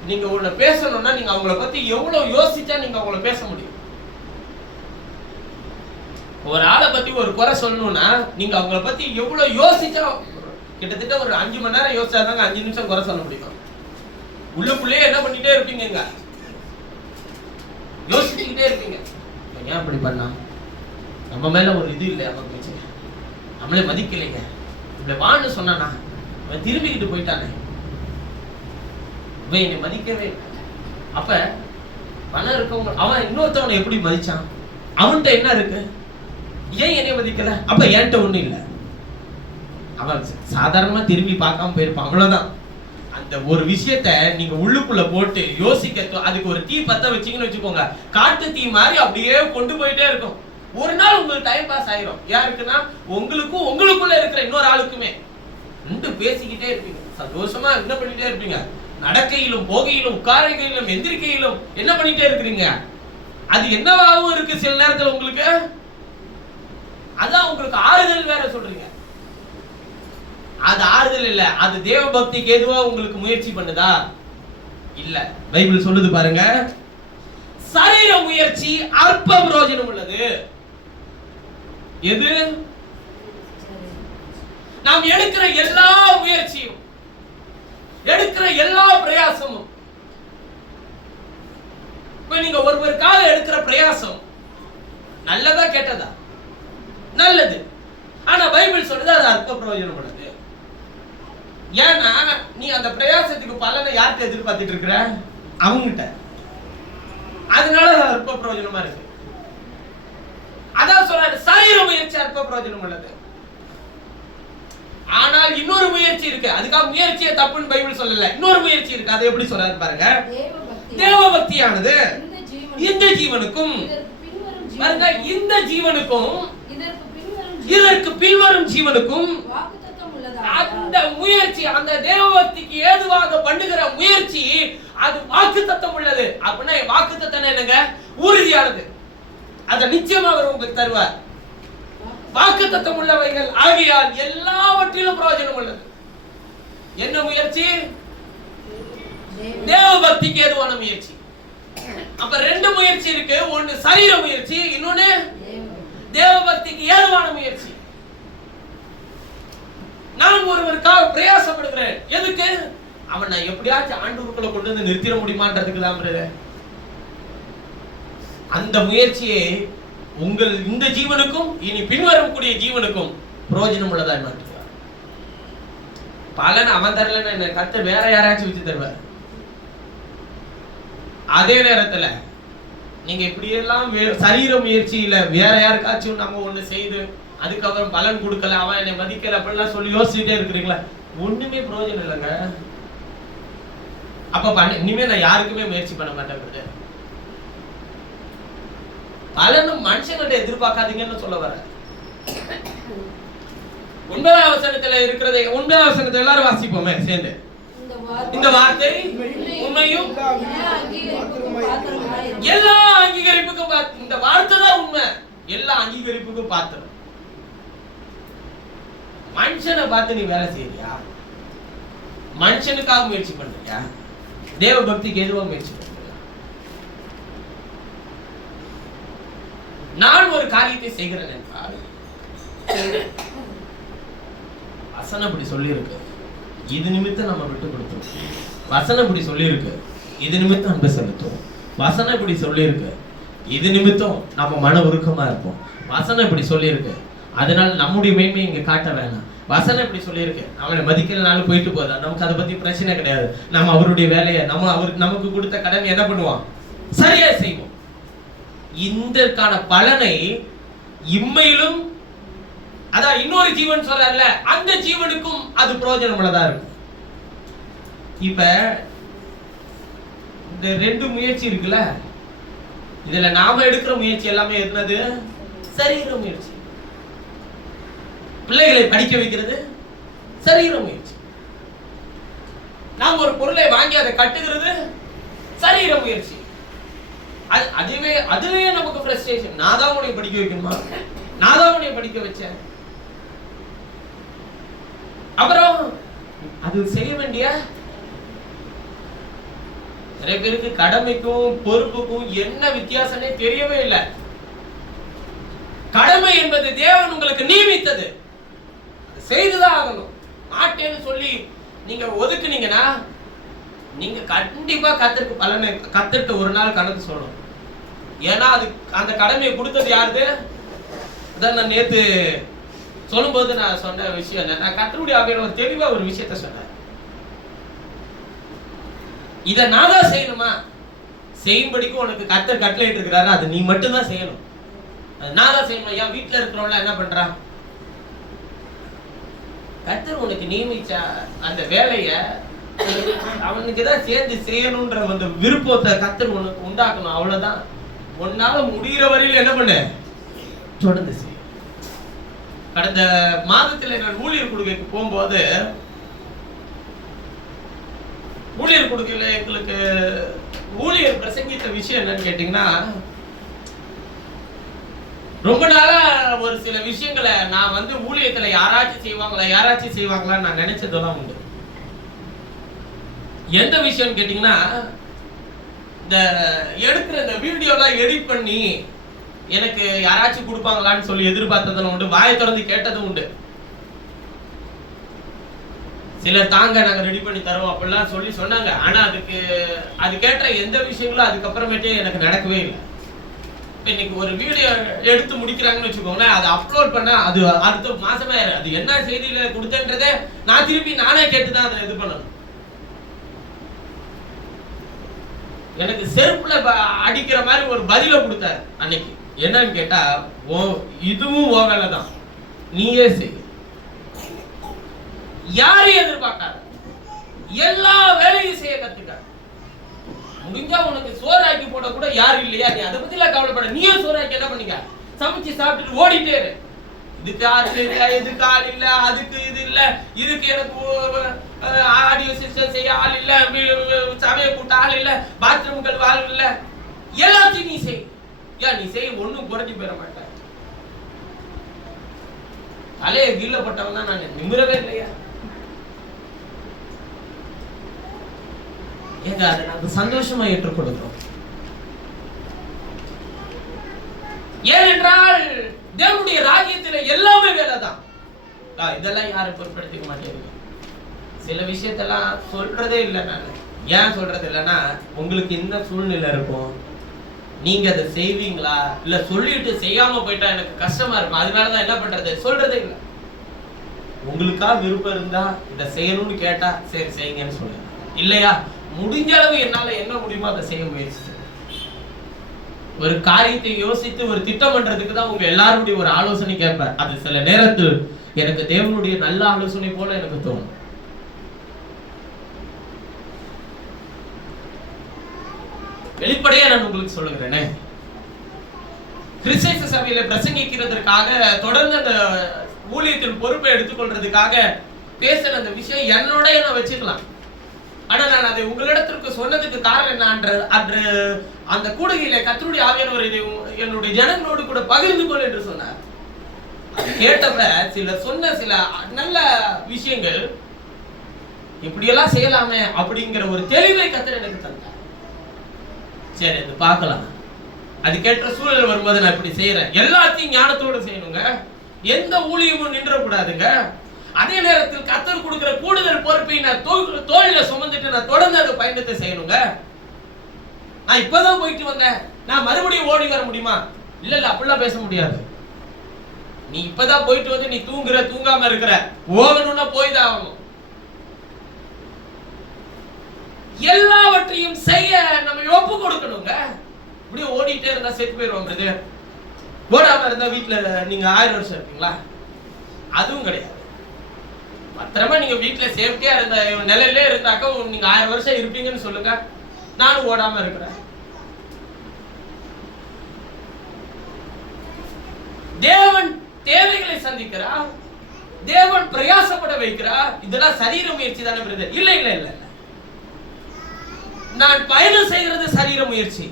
நீங்க ஒண்ணு பேசணும்னா நீங்க அவங்கள பத்தி எவ்வளவு யோசிச்சா நீங்க அவங்கள பேச முடியும். ஒரு ஆளை பத்தி ஒரு குறை சொல்லணும்னா நீங்க அவங்கள பத்தி எவ்வளவு யோசிச்சா, கிட்டத்தட்ட ஒரு 5 மணி நேரம் யோசிச்சாதாங்க 5 நிமிஷம் குறை சொல்ல முடியும். உள்ளுக்குள்ளே என்ன பண்ணிட்டே இருப்பீங்க, யோசிச்சுக்கிட்டே இருப்பீங்க. ஏன் அப்படி பண்ணா? நம்ம மேல ஒரு இது இல்லை, அவங்க நம்மளே மதிக்கலைங்க, இப்படி வான்னு சொன்னானா அவன் திரும்பிக்கிட்டு போயிட்டானே, இவன் என்னை மதிக்கவே. அப்ப பணம் இருக்கவங்க அவன் இன்னொருத்தவனை எப்படி மதிச்சான்? அவன்கிட்ட என்ன இருக்கு? ஏன் என்னை மதிக்கல? அப்ப என்கிட்ட ஒண்ணும் இல்லை. அவன் சாதாரணமா திரும்பி பார்க்காம போயிருப்பான், அவ்வளவுதான். அந்த ஒரு விஷயத்த நீங்க உள்ளுக்குள்ள போட்டு யோசிக்க, அதுக்கு ஒரு தீ பத்த வச்சீங்கன்னு வச்சுக்கோங்க, காட்டு தீ மாதிரி அப்படியே கொண்டு போயிட்டே இருக்கும். ஒரு நாள் உங்களுக்கு டைம் பாஸ் ஆயிரும். யாருக்குன்னா உங்களுக்கும் உங்களுக்குள்ள இருக்கிற இன்னொரு ஆளுக்குமே. ரெண்டு பேசிக்கிட்டே இருப்பீங்க, சந்தோஷமா என்ன பண்ணிட்டே இருப்பீங்க, நடக்கையிலும் போகையிலும் உட்காரையிலும் எந்திரிக்கையிலும் என்ன பண்ணிட்டே இருக்கிறீங்க. அது என்னவாகவும் இருக்கு சில நேரத்தில் உங்களுக்கு. அதான் உங்களுக்கு ஆறுதல் வேற சொல்றீங்க. அது ஆறுதல் இல்ல, அது தேவ பக்திக்கு ஏதுவா உங்களுக்கு முயற்சி பண்ணுதா? இல்ல. பைபிள் சொல்லுது பாருங்க, சரீர முயற்சி அற்ப பிரயோஜனம் உள்ளது. எது? நாம் எடுக்கிற எல்லா முயற்சியும், எடுக்கிற எல்லா பிரயாசமும், இப்ப நீங்க ஒருவருக்காக எடுக்கிற பிரயாசம் நல்லதா கெட்டதா? நல்லது. ஆனா பைபிள் சொல்றது அது அற்ப பிரயோஜனம் உள்ளது. ஏன்னா நீ அந்த பிரயாசத்துக்கு பலனை யார்கிட்ட எதிர்பார்த்துட்டு இருக்கிற? அவங்கிட்ட. அதனால அற்ப பிரயோஜனமா இருக்கு. அதான் சொல்றாரு, சரீர முயற்சி அற்ப பிரயோஜனம் உள்ளது. ஆனால் இன்னொரு முயற்சி இருக்கு. அதுக்காக முயற்சியை தப்புன்னு பைபிள் சொல்லல. இன்னொரு முயற்சி இருக்கு. அதை எப்படி சொல்றாரு பாருங்க. தேவ பக்தியானது இந்த ஜீவனுக்கும், பாருங்க, இந்த ஜீவனுக்கும் இதற்கு பின்வரும் ஜீவனுக்கும் அந்த முயற்சி, அந்த தேவ பக்திக்கு ஏதுவாக பண்ணுகிற முயற்சி, அது வாக்குத்தத்தம் உள்ளது. அப்படின்னா வாக்குத்தத்தம் என்னங்க? உறுதியானது. அதை நிச்சயமா அவர் உங்களுக்கு தருவார். வாக்குத்தத்தம் உள்ளவைகள் ஆகியால் எல்லாவற்றிலும் பிரயோஜனம் உள்ளது. என்ன முயற்சி? தேவ பக்திக்கு ஏதுவான முயற்சி. அப்ப ரெண்டு முயற்சி இருக்கு. ஒன்னு சரீர முயற்சி, இன்னொன்னு தேவ பக்திக்கு ஏதுவான முயற்சி. நான் ஒருவருக்காக பிரயாசப்படுகிறேன். எதுக்கு? அவன் நான் எப்படியாச்சும் ஆண்டவருக்குள்ள கொண்டு வந்து நிறுத்திட முடியுமான்றதுக்கு தான். அந்த முயற்சியை உங்கள் இந்த ஜீவனுக்கும் இனி பின்வரக்கூடிய ஜீவனுக்கும் பிரயோஜனம் உள்ளதா மாற்றுவார். பலன் அவன் தரலன்னு என்ன கர்த்தர் வேற யாராச்சும் வச்சு தருவார். அதே நேரத்துல நீங்க இப்படியெல்லாம் சரீர முயற்சியில வேற யாருக்காச்சும் நம்ம ஒண்ணு செய்து அதுக்கப்புறம் பலன் கொடுக்கல, அவன் என்னை மதிக்கல அப்படிலாம் சொல்லி யோசிச்சுட்டே இருக்கிறீங்களா? ஒண்ணுமே பிரயோஜனம் இல்லைங்க. அப்ப இனிமே நான் யாருக்குமே முயற்சி பண்ண மாட்டேன். பலனும் மனுஷன்கிட்ட எதிர்பார்க்காதீங்கன்னு சொல்ல வர. 9ஆம் வசனத்துல இருக்கிறதை 9ஆம் வசனத்தை எல்லாரும் வாசிப்போமே சேர்ந்து. இந்த வார்த்தை உண்மையும் எல்லா அங்கீகரிப்புக்கும், இந்த வார்த்தை தான் உண்மை, எல்லா அங்கீகரிப்புக்கும் பாத்திரம். மனுஷனை பார்த்து நீ வேலை செய்யறியா? மனுஷனுக்காக முயற்சி பண்றியா? தேவ பக்திக்கு எதுவா முயற்சி பண்றியா? நான் ஒரு காரியத்தை செய்கிறேன் என்றால் வசனம் இப்படி சொல்லி இருக்கு, இது நிமித்தம் நம்ம விட்டு கொடுத்தோம். வசனம் இப்படி சொல்லி இருக்கு, இது நிமித்தம் அன்பு செலுத்துவோம். வசனம் இப்படி சொல்லி இருக்கு, இது நிமித்தம் நம்ம மன உருக்கமா இருப்போம். வசனம் இப்படி சொல்லி இருக்கு, அதனால நம்முடைய மேன்மையை இங்க காட்ட வேணாம். வசனம் இப்படி சொல்லியிருக்கு. அவனை மதிக்கலனாலும் போயிட்டு போதா, நமக்கு அதை பத்தி பிரச்சனை கிடையாது. நம்ம அவருடைய வேலையை நமக்கு கொடுத்த கடன் என்ன பண்ணுவோம், சரியா செய்வோம். இதற்கான பலனை இம்மையிலும், அதான் இன்னொரு ஜீவன் சொல்றாருல, அந்த ஜீவனுக்கும் அது பிரயோஜனம் உள்ளதா இருக்கும். இப்ப இந்த ரெண்டு முயற்சி இருக்குல்ல, இதுல நாம எடுக்கிற முயற்சி எல்லாமே என்னது, சரீர முயற்சி. பிள்ளைகளை படிக்க வைக்கிறது சரீர முயற்சி. நாம் ஒரு பொருளை வாங்கி அதை கட்டுகிறது சரீர முயற்சி. அதுவே நமக்கு ஃப்ரஸ்ட்ரேஷன். நான் தான் உன்னை படிக்க வைக்கணுமா, நான் தான் உன்னை படிக்க வச்சேன். அப்புறம் அது செய்ய வேண்டிய, நிறைய பேருக்கு கடமைக்கும் பொறுப்புக்கும் என்ன வித்தியாசமே தெரியவே இல்லை. கடமை என்பது தேவன் உங்களுக்கு நியமித்தது, செய்துதான் ஆகணும். மாட்டேன்னு சொல்லி நீங்க ஒதுக்குனீங்கன்னா நீங்க கண்டிப்பா கத்திற்கு பலனை, கத்திட்டு ஒரு நாள் கணக்கு சொல்லணும். ஏன்னா அது அந்த கடமையை கொடுத்தது யாருது? அதான் நான் நேத்து சொல்லும்போது நான் சொன்ன விஷயம், நான் கத்தருடைய ஆவியான ஒரு தெளிவா ஒரு விஷயத்த சொன்னேன். இதை நான் தான் செய்யணுமா, செய்யும்படிக்கும் உனக்கு கத்தர் கட்டளையிட்டு இருக்கிறாரு, அது நீ மட்டும் தான் செய்யணும். நான் தான் செய்யணும். ஏன் வீட்டுல இருக்கிறவங்கள என்ன பண்றான், கத்தர் உனக்கு நியமிச்ச அந்த வேலைய அவனுக்கு தான் சேர்ந்து செய்யணும்ன்ற அந்த விருப்பத்தை கத்தர் உனக்கு உண்டாக்கணும். அவ்வளவுதான். உன்னால முடிகிற வரையில் என்ன பண்ண, தொடர்ந்து செய்ய. கடந்த மாதத்துல நான் ஊழியர் கொடுக்கைக்கு போகும்போது, ஊழியர் கொடுக்கல எங்களுக்கு ஊழியர் பிரசங்கித்த விஷயம் என்னன்னு கேட்டீங்கன்னா, ரொம்ப நாளா ஒரு சில விஷயங்களை நான் ஊழியத்துல யாராச்சும் செய்வாங்களான்னு நான் நினைச்சதெல்லாம் உண்டு. எந்த விஷயம் கேட்டீங்கன்னா, இந்த எடுக்கிற இந்த வீடியோலாம் எடிட் பண்ணி எனக்கு யாராச்சும் கொடுப்பாங்களான்னு சொல்லி எதிர்பார்த்ததும் உண்டு, வாயை திறந்து கேட்டதும் உண்டு. சிலர் தாங்க நாங்க ரெடி பண்ணி தரோம் அப்படிலாம் சொல்லி சொன்னாங்க. ஆனா அது கேட்ட எந்த விஷயங்களும் அதுக்கப்புறமேட்டே எனக்கு நடக்கவே இல்லை. இன்னைக்கு ஒரு வீடியோ எடுத்து முடிக்கிறாங்கன்னு வச்சுக்கோங்களேன், அதை அப்லோட் பண்ண அது அடுத்த மாசமே அது என்ன செய்தியில கொடுத்தேன்றதே நான் திருப்பி நானே கேட்டுதான் அதை இது பண்ணணும். எனக்கு செருப்புல அடிக்கிற மாதிரி ஒரு பதில கொடுத்தாரு அன்னைக்கு. என்னன்னு கேட்டா, இதுவும் ஓ வேலை தான், நீயே செய், யாரையும் எதிர்பார்க்காத, எல்லா வேலையும் செய்ய கத்துக்க. முடிஞ்சா உனக்கு சோறாக்கி போட கூட யாரும் இல்லையா, நீ அதை பத்தி எல்லாம் கவலைப்பட, நீயே சோறாக்கி என்ன பண்ணிக்க, சமைச்சு சாப்பிட்டுட்டு ஓடிட்டே இரு. இதுக்கு ஆள் இல்ல, இதுக்கு ஆள் இல்ல, அதுக்கு இது இல்ல, இதுக்கு எனக்கு ஆடியோ சிஸ்டம் செய்ய ஆள் இல்ல, சமைய கூட்ட ஆள் இல்ல, பாத்ரூம்கள் ஆள் இல்ல, எல்லாத்தையும் நீ செய். ஏன் நீ செய், ஒண்ணும் குறைஞ்சி போயிட மாட்டேன். தலைய கீழப்பட்டவன் தான் நான், நிமிரவே இல்லையா. ஏங்க அதை நாங்கள் சந்தோஷமா ஏற்றுக்கொள்கிறோம். ஏனென்றால் தேவனுடைய ராஜ்யத்தில் எல்லாமே வேலைதான். இதெல்லாம் யாரும் பொருட்படுத்திக்க மாட்டேங்க. சில விஷயத்தெல்லாம் சொல்றதே இல்லை. நான் ஏன் சொல்றது இல்லைன்னா, உங்களுக்கு என்ன சூழ்நிலை இருக்கும், நீங்க அதை செய்வீங்களா, இல்ல சொல்லிட்டு செய்யாம போயிட்டா எனக்கு கஷ்டமா இருக்கும், அதனாலதான் என்ன பண்றது சொல்றதே இல்லை. உங்களுக்கா விருப்பம் இருந்தா இதை செய்யணும்னு கேட்டா சரி செய்யுங்கன்னு சொல்லுங்க. இல்லையா, முடிஞ்ச அளவு என்னால என்ன முடியுமோ அதை செய்ய முயற்சி. ஒரு காரியத்தை யோசித்து ஒரு திட்டம் பண்றதுக்கு தான் உங்க எல்லாருடைய ஒரு ஆலோசனை கேட்பேன். அது சில நேரத்தில் எனக்கு தேவனுடைய நல்ல ஆலோசனை போல எனக்கு தோணும். வெளிப்படையா நான் உங்களுக்கு சொல்லுகிறேனே, கிறிஸ்தவ சபையில பிரசங்கிக்கிறதுக்காக தொடர்ந்து அந்த ஊழியத்தின் பொறுப்பை எடுத்துக்கொள்றதுக்காக பேசுற அந்த விஷயம் என்னோட நான் வச்சுக்கலாம். ஆனா நான் அதை உங்களிடத்திற்கு சொன்னதுக்கு காரணம் என்ன, அந்த கூடுகையில கர்த்தருடைய ஆவியானவர் இதை என்னுடைய ஜனங்களோடு கூட பகிர்ந்து கொள் என்று சொன்னார். கேட்டப்ப சொன்ன சில நல்ல விஷயங்கள் இப்படியெல்லாம் செய்யலாமே அப்படிங்கிற ஒரு தெளிவை கர்த்தர் எனக்கு தந்தார். சரி, அது பார்க்கலாம். அது கேட்ட சூழல் வரும்போது நான் இப்படி செய்யறேன். எல்லாத்தையும் ஞானத்தோடு செய்யணுங்க, எந்த ஊழியமும் நின்றக்கூடாதுங்க. அதே நேரத்தில் கர்த்தர் கொடுக்கிற கூடுதல் பொறுப்பை நான் தோளில சுமந்துட்டு நான் தொடர்ந்து அந்த பயணத்தை செய்யணுங்க. நான் இப்பதான் போயிட்டு வந்தேன், நான் மறுபடியும் ஓடி வர முடியுமா? இல்ல அப்படிலாம் பேச முடியாது. நீ இப்பதான் போயிட்டு வந்து நீ தூங்காம இருக்கிற, போகணும்னா போய் தான் ஆகணும். எல்லாவற்றையும் செய்ய நம்ம ஒப்பு கொடுக்கணுங்க. இப்படியே ஓடிட்டே இருந்தா செத்து போயிடுவோம். ஓடாம இருந்தா வீட்டுல நீங்க 1000 வருஷம் இருப்பீங்களா? அதுவும் கிடையாது. பத்திரமா நீங்க வீட்டுல சேஃப்டியா இருந்த நிலையிலே இருந்தாக்க நீங்க 1000 வருஷம் இருப்பீங்கன்னு சொல்லுங்க. நானும் ஓடாம இருக்கிறேன். தேவன் தேவைகளை சந்திக்கிறார், தேவன் பிரயாசப்பட வைக்கிறார். இதெல்லாம் சரீர முயற்சி தானே பிரதர்? இல்ல இல்ல இல்ல, நான் பயணம் செய்கிறது சரீர முயற்சி.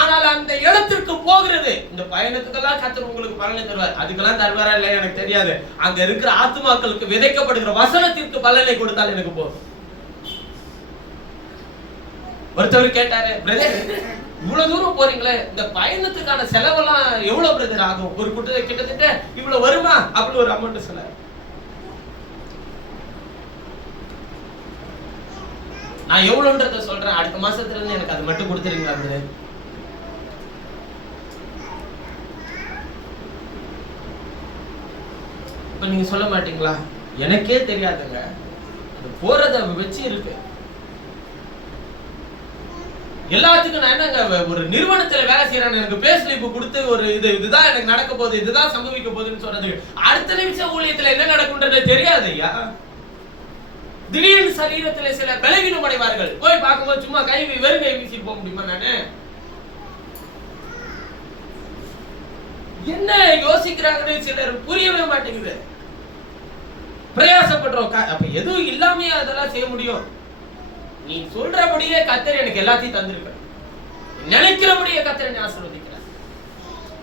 ஆனால் அந்த இடத்திற்கு போகிறது, இந்த பயணத்துக்கெல்லாம் கர்த்தர் உங்களுக்கு பலனை தருவார். அதுக்கெல்லாம் தருவாரா இல்லையா எனக்கு தெரியாது. அங்க இருக்கிற ஆத்துமாக்களுக்கு விதைக்கப்படுகிற வசனத்திற்கு பலனை கொடுத்தால் எனக்கு போதும். ஒருத்தவர் கேட்டாரு, பிரதர் இவ்வளவு தூரம் போறீங்களே, இந்த பயணத்துக்கான செலவெல்லாம் எவ்வளவு பிரதர் ஆகும்? ஒரு கிட்டத்தட்ட இவ்வளவு வருமா அப்படி ஒரு அமௌண்ட் சொன்னார். நான் எவ்வளவுன்றத சொல்றேன், அடுத்த மாசத்துல இருந்து எனக்கு அது மட்டும் கொடுத்துறீங்களா பிரதர்? இப்ப நீங்க சொல்ல மாட்டீங்களா? எனக்கே தெரியாதுங்க, போறத வச்சு இருக்கு. எல்லாத்துக்கும் நான் என்னங்க ஒரு நிறுவனத்துல வேலை செய்யறேன், எனக்கு பே ஸ்லிப் கொடுத்து ஒரு இதுதான் எனக்கு நடக்க போகுது, இதுதான் சம்பவிக்க போகுதுன்னு சொல்றதுக்கு அடுத்த நிமிஷம் ஊழியத்துல என்ன நடக்கும்ன்றது தெரியாது ஐயா. திடீர்னு சரீரத்துல சில பலவீனம் அடைவார்கள். போய் பார்க்கும்போது சும்மா வெறும் கை வீசிட்டு போக முடியுமா? நானு என்ன யோசிக்கிறாங்கன்னு சிலர் புரியவே மாட்டேங்குது. பிரயாசப்படுறோம். அப்ப எதுவும் இல்லாம அதெல்லாம் செய்ய முடியும்? நீ சொல்றபடியே கர்த்தர் எனக்கு எல்லாத்தையும் தந்திருக்க, நினைக்கிறபடியே கர்த்தர் என்னை ஆசீர்வதிக்கிறார்.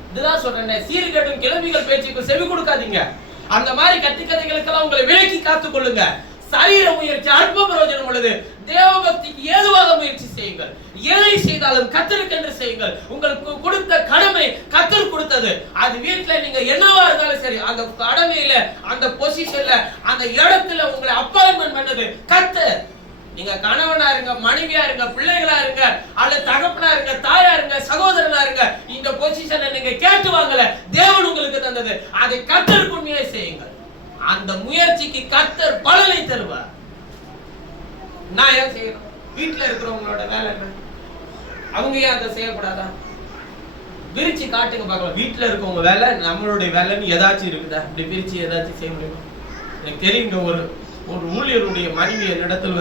இதுதான் சொல்றேன், சீர்கேடும் கிளம்பிகள் பேச்சுக்கு செவி கொடுக்காதீங்க. அந்த மாதிரி கட்டுக்கதைகளுக்கெல்லாம் உங்களை விலக்கி காத்துக் கொள்ளுங்க. சரீர முயற்சி அற்ப பிரயோஜனம் உள்ளது. தேவபக்திக்கு ஏதுவாக முயற்சி செய்யுங்கள். எதை செய்தாலும் கர்த்தருக்கு என்று செய்யுங்கள். உங்களுக்கு கொடுத்த கடமை கர்த்தர் கொடுத்தது. அது வீட்டுல நீங்க என்னவா இருந்தாலும் சரி, அந்த கடமையில, அந்த பொசிஷன்ல, அந்த இடத்துல உங்களை அப்பாயின்மெண்ட் பண்ணது கர்த்தர். நீங்க கணவனா இருங்க, மனைவியா இருங்க, பிள்ளைகளா இருங்க, அல்லது தகப்பனா இருங்க, தாயா இருங்க, சகோதரனா இருங்க, இந்த பொசிஷனை நீங்க கேட்டு வாங்கல, தேவன் உங்களுக்கு தந்தது. அதை கர்த்தருக்கு உண்மையை செய்யுங்கள். அந்த முயற்சிக்கு கர்த்தர் பலனை தருவார். நான் ஏன் செய்யணும்? வீட்டுல இருக்கிறவங்களோட வேலை என்ன? அவங்க ஏன் அதை செய்யக்கூடாதா? பிரிச்சு காட்டுங்க பார்க்கலாம். வீட்டுல இருக்கவங்க வேலை, நம்மளுடைய வேலைன்னு ஏதாச்சும் இருக்குதா? இப்படி பிரிச்சு ஏதாச்சும் செய்ய முடியுமா? எனக்கு தெரியுங்க, ஒரு ஊழியருடைய மனைவி என்னிடத்தில்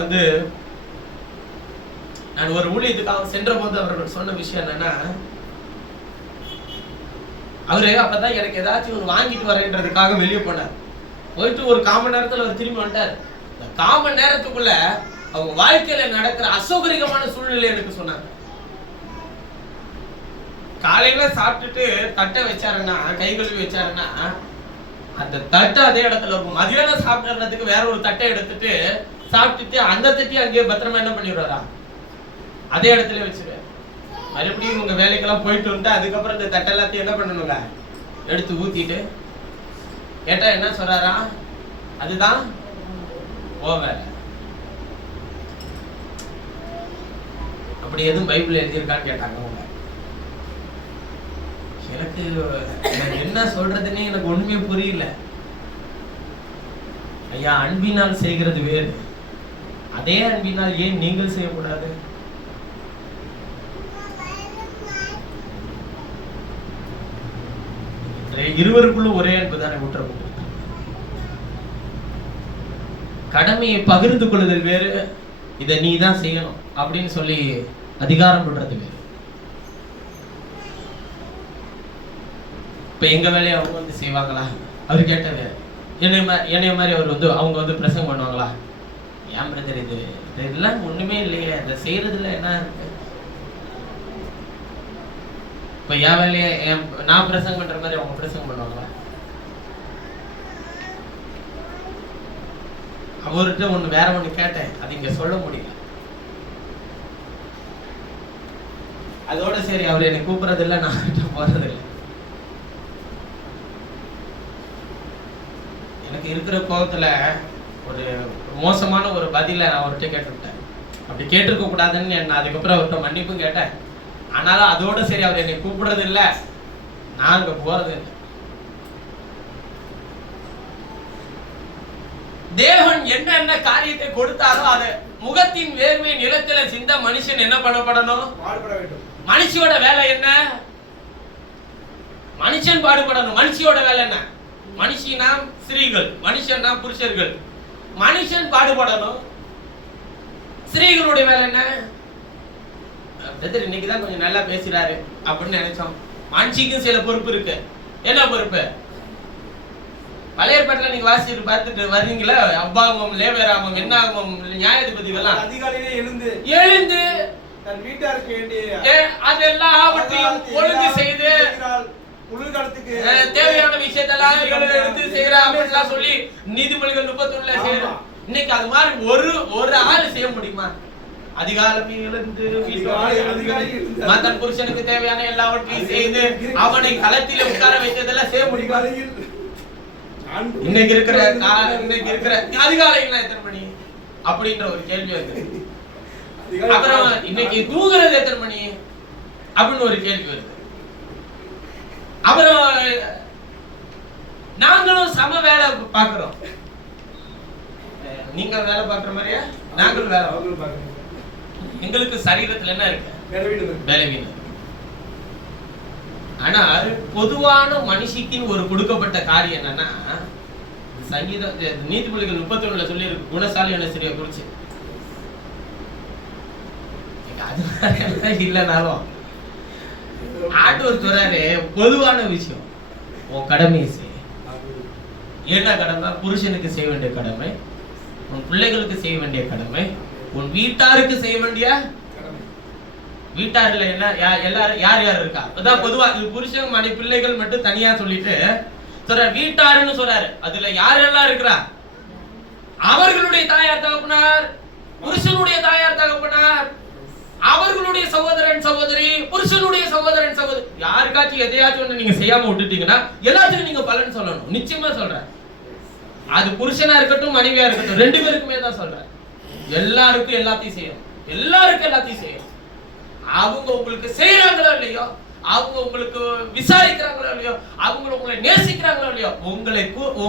நான் ஒரு ஊழியத்துக்காக சென்ற போது அவர்கள் சொன்ன விஷயம் என்னன்னா, அவரு அப்பதான் எனக்கு ஏதாச்சும் ஒன்று வாங்கிட்டு வரேன்றதுக்காக வெளியே போனார். போயிட்டு ஒரு 1/4 மணி நேரத்துல அவர் திரும்பி வந்துட்டார். இந்த 1/4 மணி நேரத்துக்குள்ள அவங்க வாழ்க்கையில நடக்கிற அசௌகரியமான சூழ்நிலை எனக்கு சொன்னாங்க. காலையில சாப்பிட்டுட்டு தட்டை வச்சாருன்னா, கை கழுவி வச்சாருன்னா, அந்த தட்டை அதே இடத்துல இருக்கும். மதியானம் சாப்பிடுறதுக்கு வேற ஒரு தட்டை எடுத்துட்டு சாப்பிட்டுட்டு அந்த தட்டி அங்கேயே பத்திரமா என்ன பண்ணிடுவாரா, அதே இடத்துல வச்சிருவாரு. மறுபடியும் உங்க வேலைக்கெல்லாம் போயிட்டு வந்துட்டு அதுக்கப்புறம் இந்த தட்டை எல்லாத்தையும் என்ன பண்ணணுங்க, எடுத்து ஊத்திட்டு கேட்டா என்ன சொல்றாரா, அதுதான் ஓ வேலை. அப்படி எதுவும் பைபிள் எழுதியிருக்கான்னு கேட்டாங்க அவங்க. எனக்கு என்ன சொல்றதுன்னே எனக்கு ஒண்ணுமே புரியல. ஐயா, அன்பினால் செய்கிறது வேறு, அதே அன்பினால் ஏன் நீங்கள் செய்யக்கூடாது? இருவருக்குள்ள ஒரே அன்புதானே ஊற்றப்பட்டு. கடமையை பகிர்ந்து கொள்ளுதல் வேறு, இதை நீ தான் செய்யணும் அப்படின்னு சொல்லி அதிகாரம் பண்றது வேறு. இப்ப எங்க வேலையை அவங்க செய்வாங்களா? அவர் கேட்டது என்னைய மாதிரி அவர் அவங்க பிரசங்கம் பண்ணுவாங்களா? ஏன் பிரதர் இதெல்லாம் ஒண்ணுமே இல்லையே, இதை செய்யறதுல என்ன இருக்கு? இப்ப என் வேலையை நான் பிரசங்கம் பண்ற மாதிரி அவங்க பிரசங்கம் பண்ணுவாங்களா? அவர்கிட்ட வேற ஒண்ணு கேட்டேன், அது இங்க சொல்ல முடியல. அதோட சரி, அவர் என்னை கூப்பிடுறது இல்லை, நான் போறது இல்லை. எனக்கு இருக்கிற கோபத்துல ஒரு மோசமான ஒரு பதில நான் அவர்கிட்ட கேட்டுவிட்டேன். அப்படி கேட்டிருக்க கூடாதுன்னு நான் அதுக்கப்புறம் அவர்கிட்ட மன்னிப்பும் கேட்டேன். ஆனாலும் அதோட சரி, அவர் என்னை கூப்பிடுறது இல்லை, நான் அங்க போறது இல்லை. தேவன் என்ன காரியத்தை கொடுத்தாரோ அதை முகத்தின் வேர்வை நிலத்தில சிந்த மனுஷன் என்ன பண்ணப்படணும்? பாடுபட வேண்டும். மனுஷியோட வேலை என்ன? மனுஷன் பாடுபடணும். மனுஷியோட வேலை என்ன? மனுஷினா ஸ்திரீகள், மனுஷன்னா புருஷர்கள். மனுஷன் பாடுபடணும். ஸ்திரீகளுடைய வேலை என்ன? பிரதர் இன்னைக்குதான் கொஞ்சம் நல்லா பேசுறாரு அப்படின்னு நினைச்சோம். மனுஷிக்கும் சில பொறுப்பு இருக்கு. என்ன பொறுப்பு? பழைய ஏற்பாட்டுல நீங்க வாசிட்டு பார்த்துட்டு வர்றீங்களா? அப்பாகமம், லேவியராகமம், என்னாகமம், நியாயாதிபதிகள்லாம் அதிகாலையிலே எழுந்து தன் வீட்டாருக்கு வேண்டிய அதெல்லாம் ஒழுங்கு செய்து குளிர்காலத்துக்கு தேவையான விஷயத்தெல்லாம் எடுத்து செய்யறா அப்படிலாம் சொல்லி நீதிமொழிகள் 31ல செய்யறோம். இன்னைக்கு அது மாதிரி ஒரு ஆளு செய்ய முடியுமா? அதிகாலமே எழுந்து தன் புருஷனுக்கு தேவையான எல்லாவற்றையும் செய்து அவனை களத்திலே உட்கார வைத்ததெல்லாம் செய்ய முடியுமா? இன்னைக்கு இருக்கிற அதிகாலைகள் எத்தனை மணி அப்படின்ற ஒரு கேள்வி வருது. அப்புறம் இன்னைக்கு தூங்குறது எத்தனை மணி அப்படின்னு ஒரு கேள்வி வருது. அப்புறம் நாங்களும் சம வேலை பார்க்கிறோம். நீங்க வேலை பார்க்கிற மாதிரியா? நாங்களும் வேலை பார்க்கிறோம். எங்களுக்கு சரீரத்துல என்ன இருக்கு? பலவீனம். ஆனா பொதுவான மனுஷிக்கின் ஒரு கொடுக்கப்பட்ட காரியம் என்னன்னா, சங்கீதம் நீதிமொழிகள் 31ல சொல்லி இருக்கு குணசாலியான ஸ்திரியை குறிச்சு. அது இல்லைனாலும் ஆண்டவர் சொல்றாரு பொதுவான விஷயம், உன் கடமையை செய். என்ன கடமை? புருஷனுக்கு செய்ய வேண்டிய கடமை, உன் பிள்ளைகளுக்கு செய்ய வேண்டிய கடமை, உன் வீட்டாருக்கு செய்ய வேண்டிய வீட்டார்ல என்ன எல்லாரும் யார் இருக்கா? அதான் பொதுவா புருஷன் மனைவி பிள்ளைகள் மட்டும் தனியா சொல்லிட்டு சொல்ற வீட்டாருன்னு சொல்றாரு. அதுல யாரெல்லாம் இருக்கிறா? அவர்களுடைய தாயார் தகப்பனார், புருஷனுடைய தாயார் தகப்பனார், அவர்களுடைய சகோதரன் சகோதரி, புருஷனுடைய சகோதரன் சகோதரி. யாருக்காச்சும் எதையாச்சும் ஒண்ணு நீங்க செய்யாம விட்டுட்டீங்கன்னா எல்லாத்துக்கும் நீங்க பலன் சொல்லணும். நிச்சயமா சொல்றேன். அது புருஷனா இருக்கட்டும் மனைவியா இருக்கட்டும், ரெண்டு பேருக்குமே தான் சொல்றேன். எல்லாருக்கும் எல்லாத்தையும் செய்யணும். எல்லாருக்கும் எல்லாத்தையும் செய்யணும். அவங்க உங்களுக்கு செய்யறாங்களோ இல்லையோ, அவங்க உங்களுக்கு விசாரிக்கிறாங்களோ இல்லையோ, அவங்க உங்களை நேசிக்கிறாங்களோ இல்லையோ,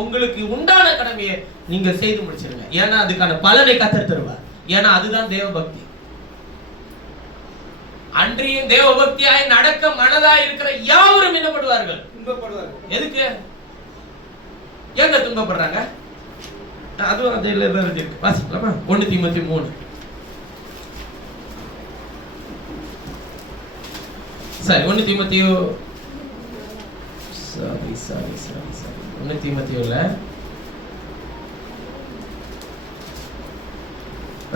உங்களுக்கு உண்டான கடமையை நீங்க செய்து முடிச்சிருங்க. ஏன்னா அதுக்கான பலனை கத்தர் தருவார். ஏன்னா அதுதான் தேவ பக்தி. அன்றியும் தேவ பக்தியாய் நடக்க மனதாய் இருக்கிற யாவரும் என்னப்படுவார்கள்? துன்பப்படுவார்கள். எதுக்கு? ஏங்க துன்பப்படுறாங்க? அதுவும் அதில் இருக்கு. வாசிக்கலாமா? 1 தீமோத்தேயு 3. சரி, 1 தீமோத்தேயு 1 தீமோத்தேயுல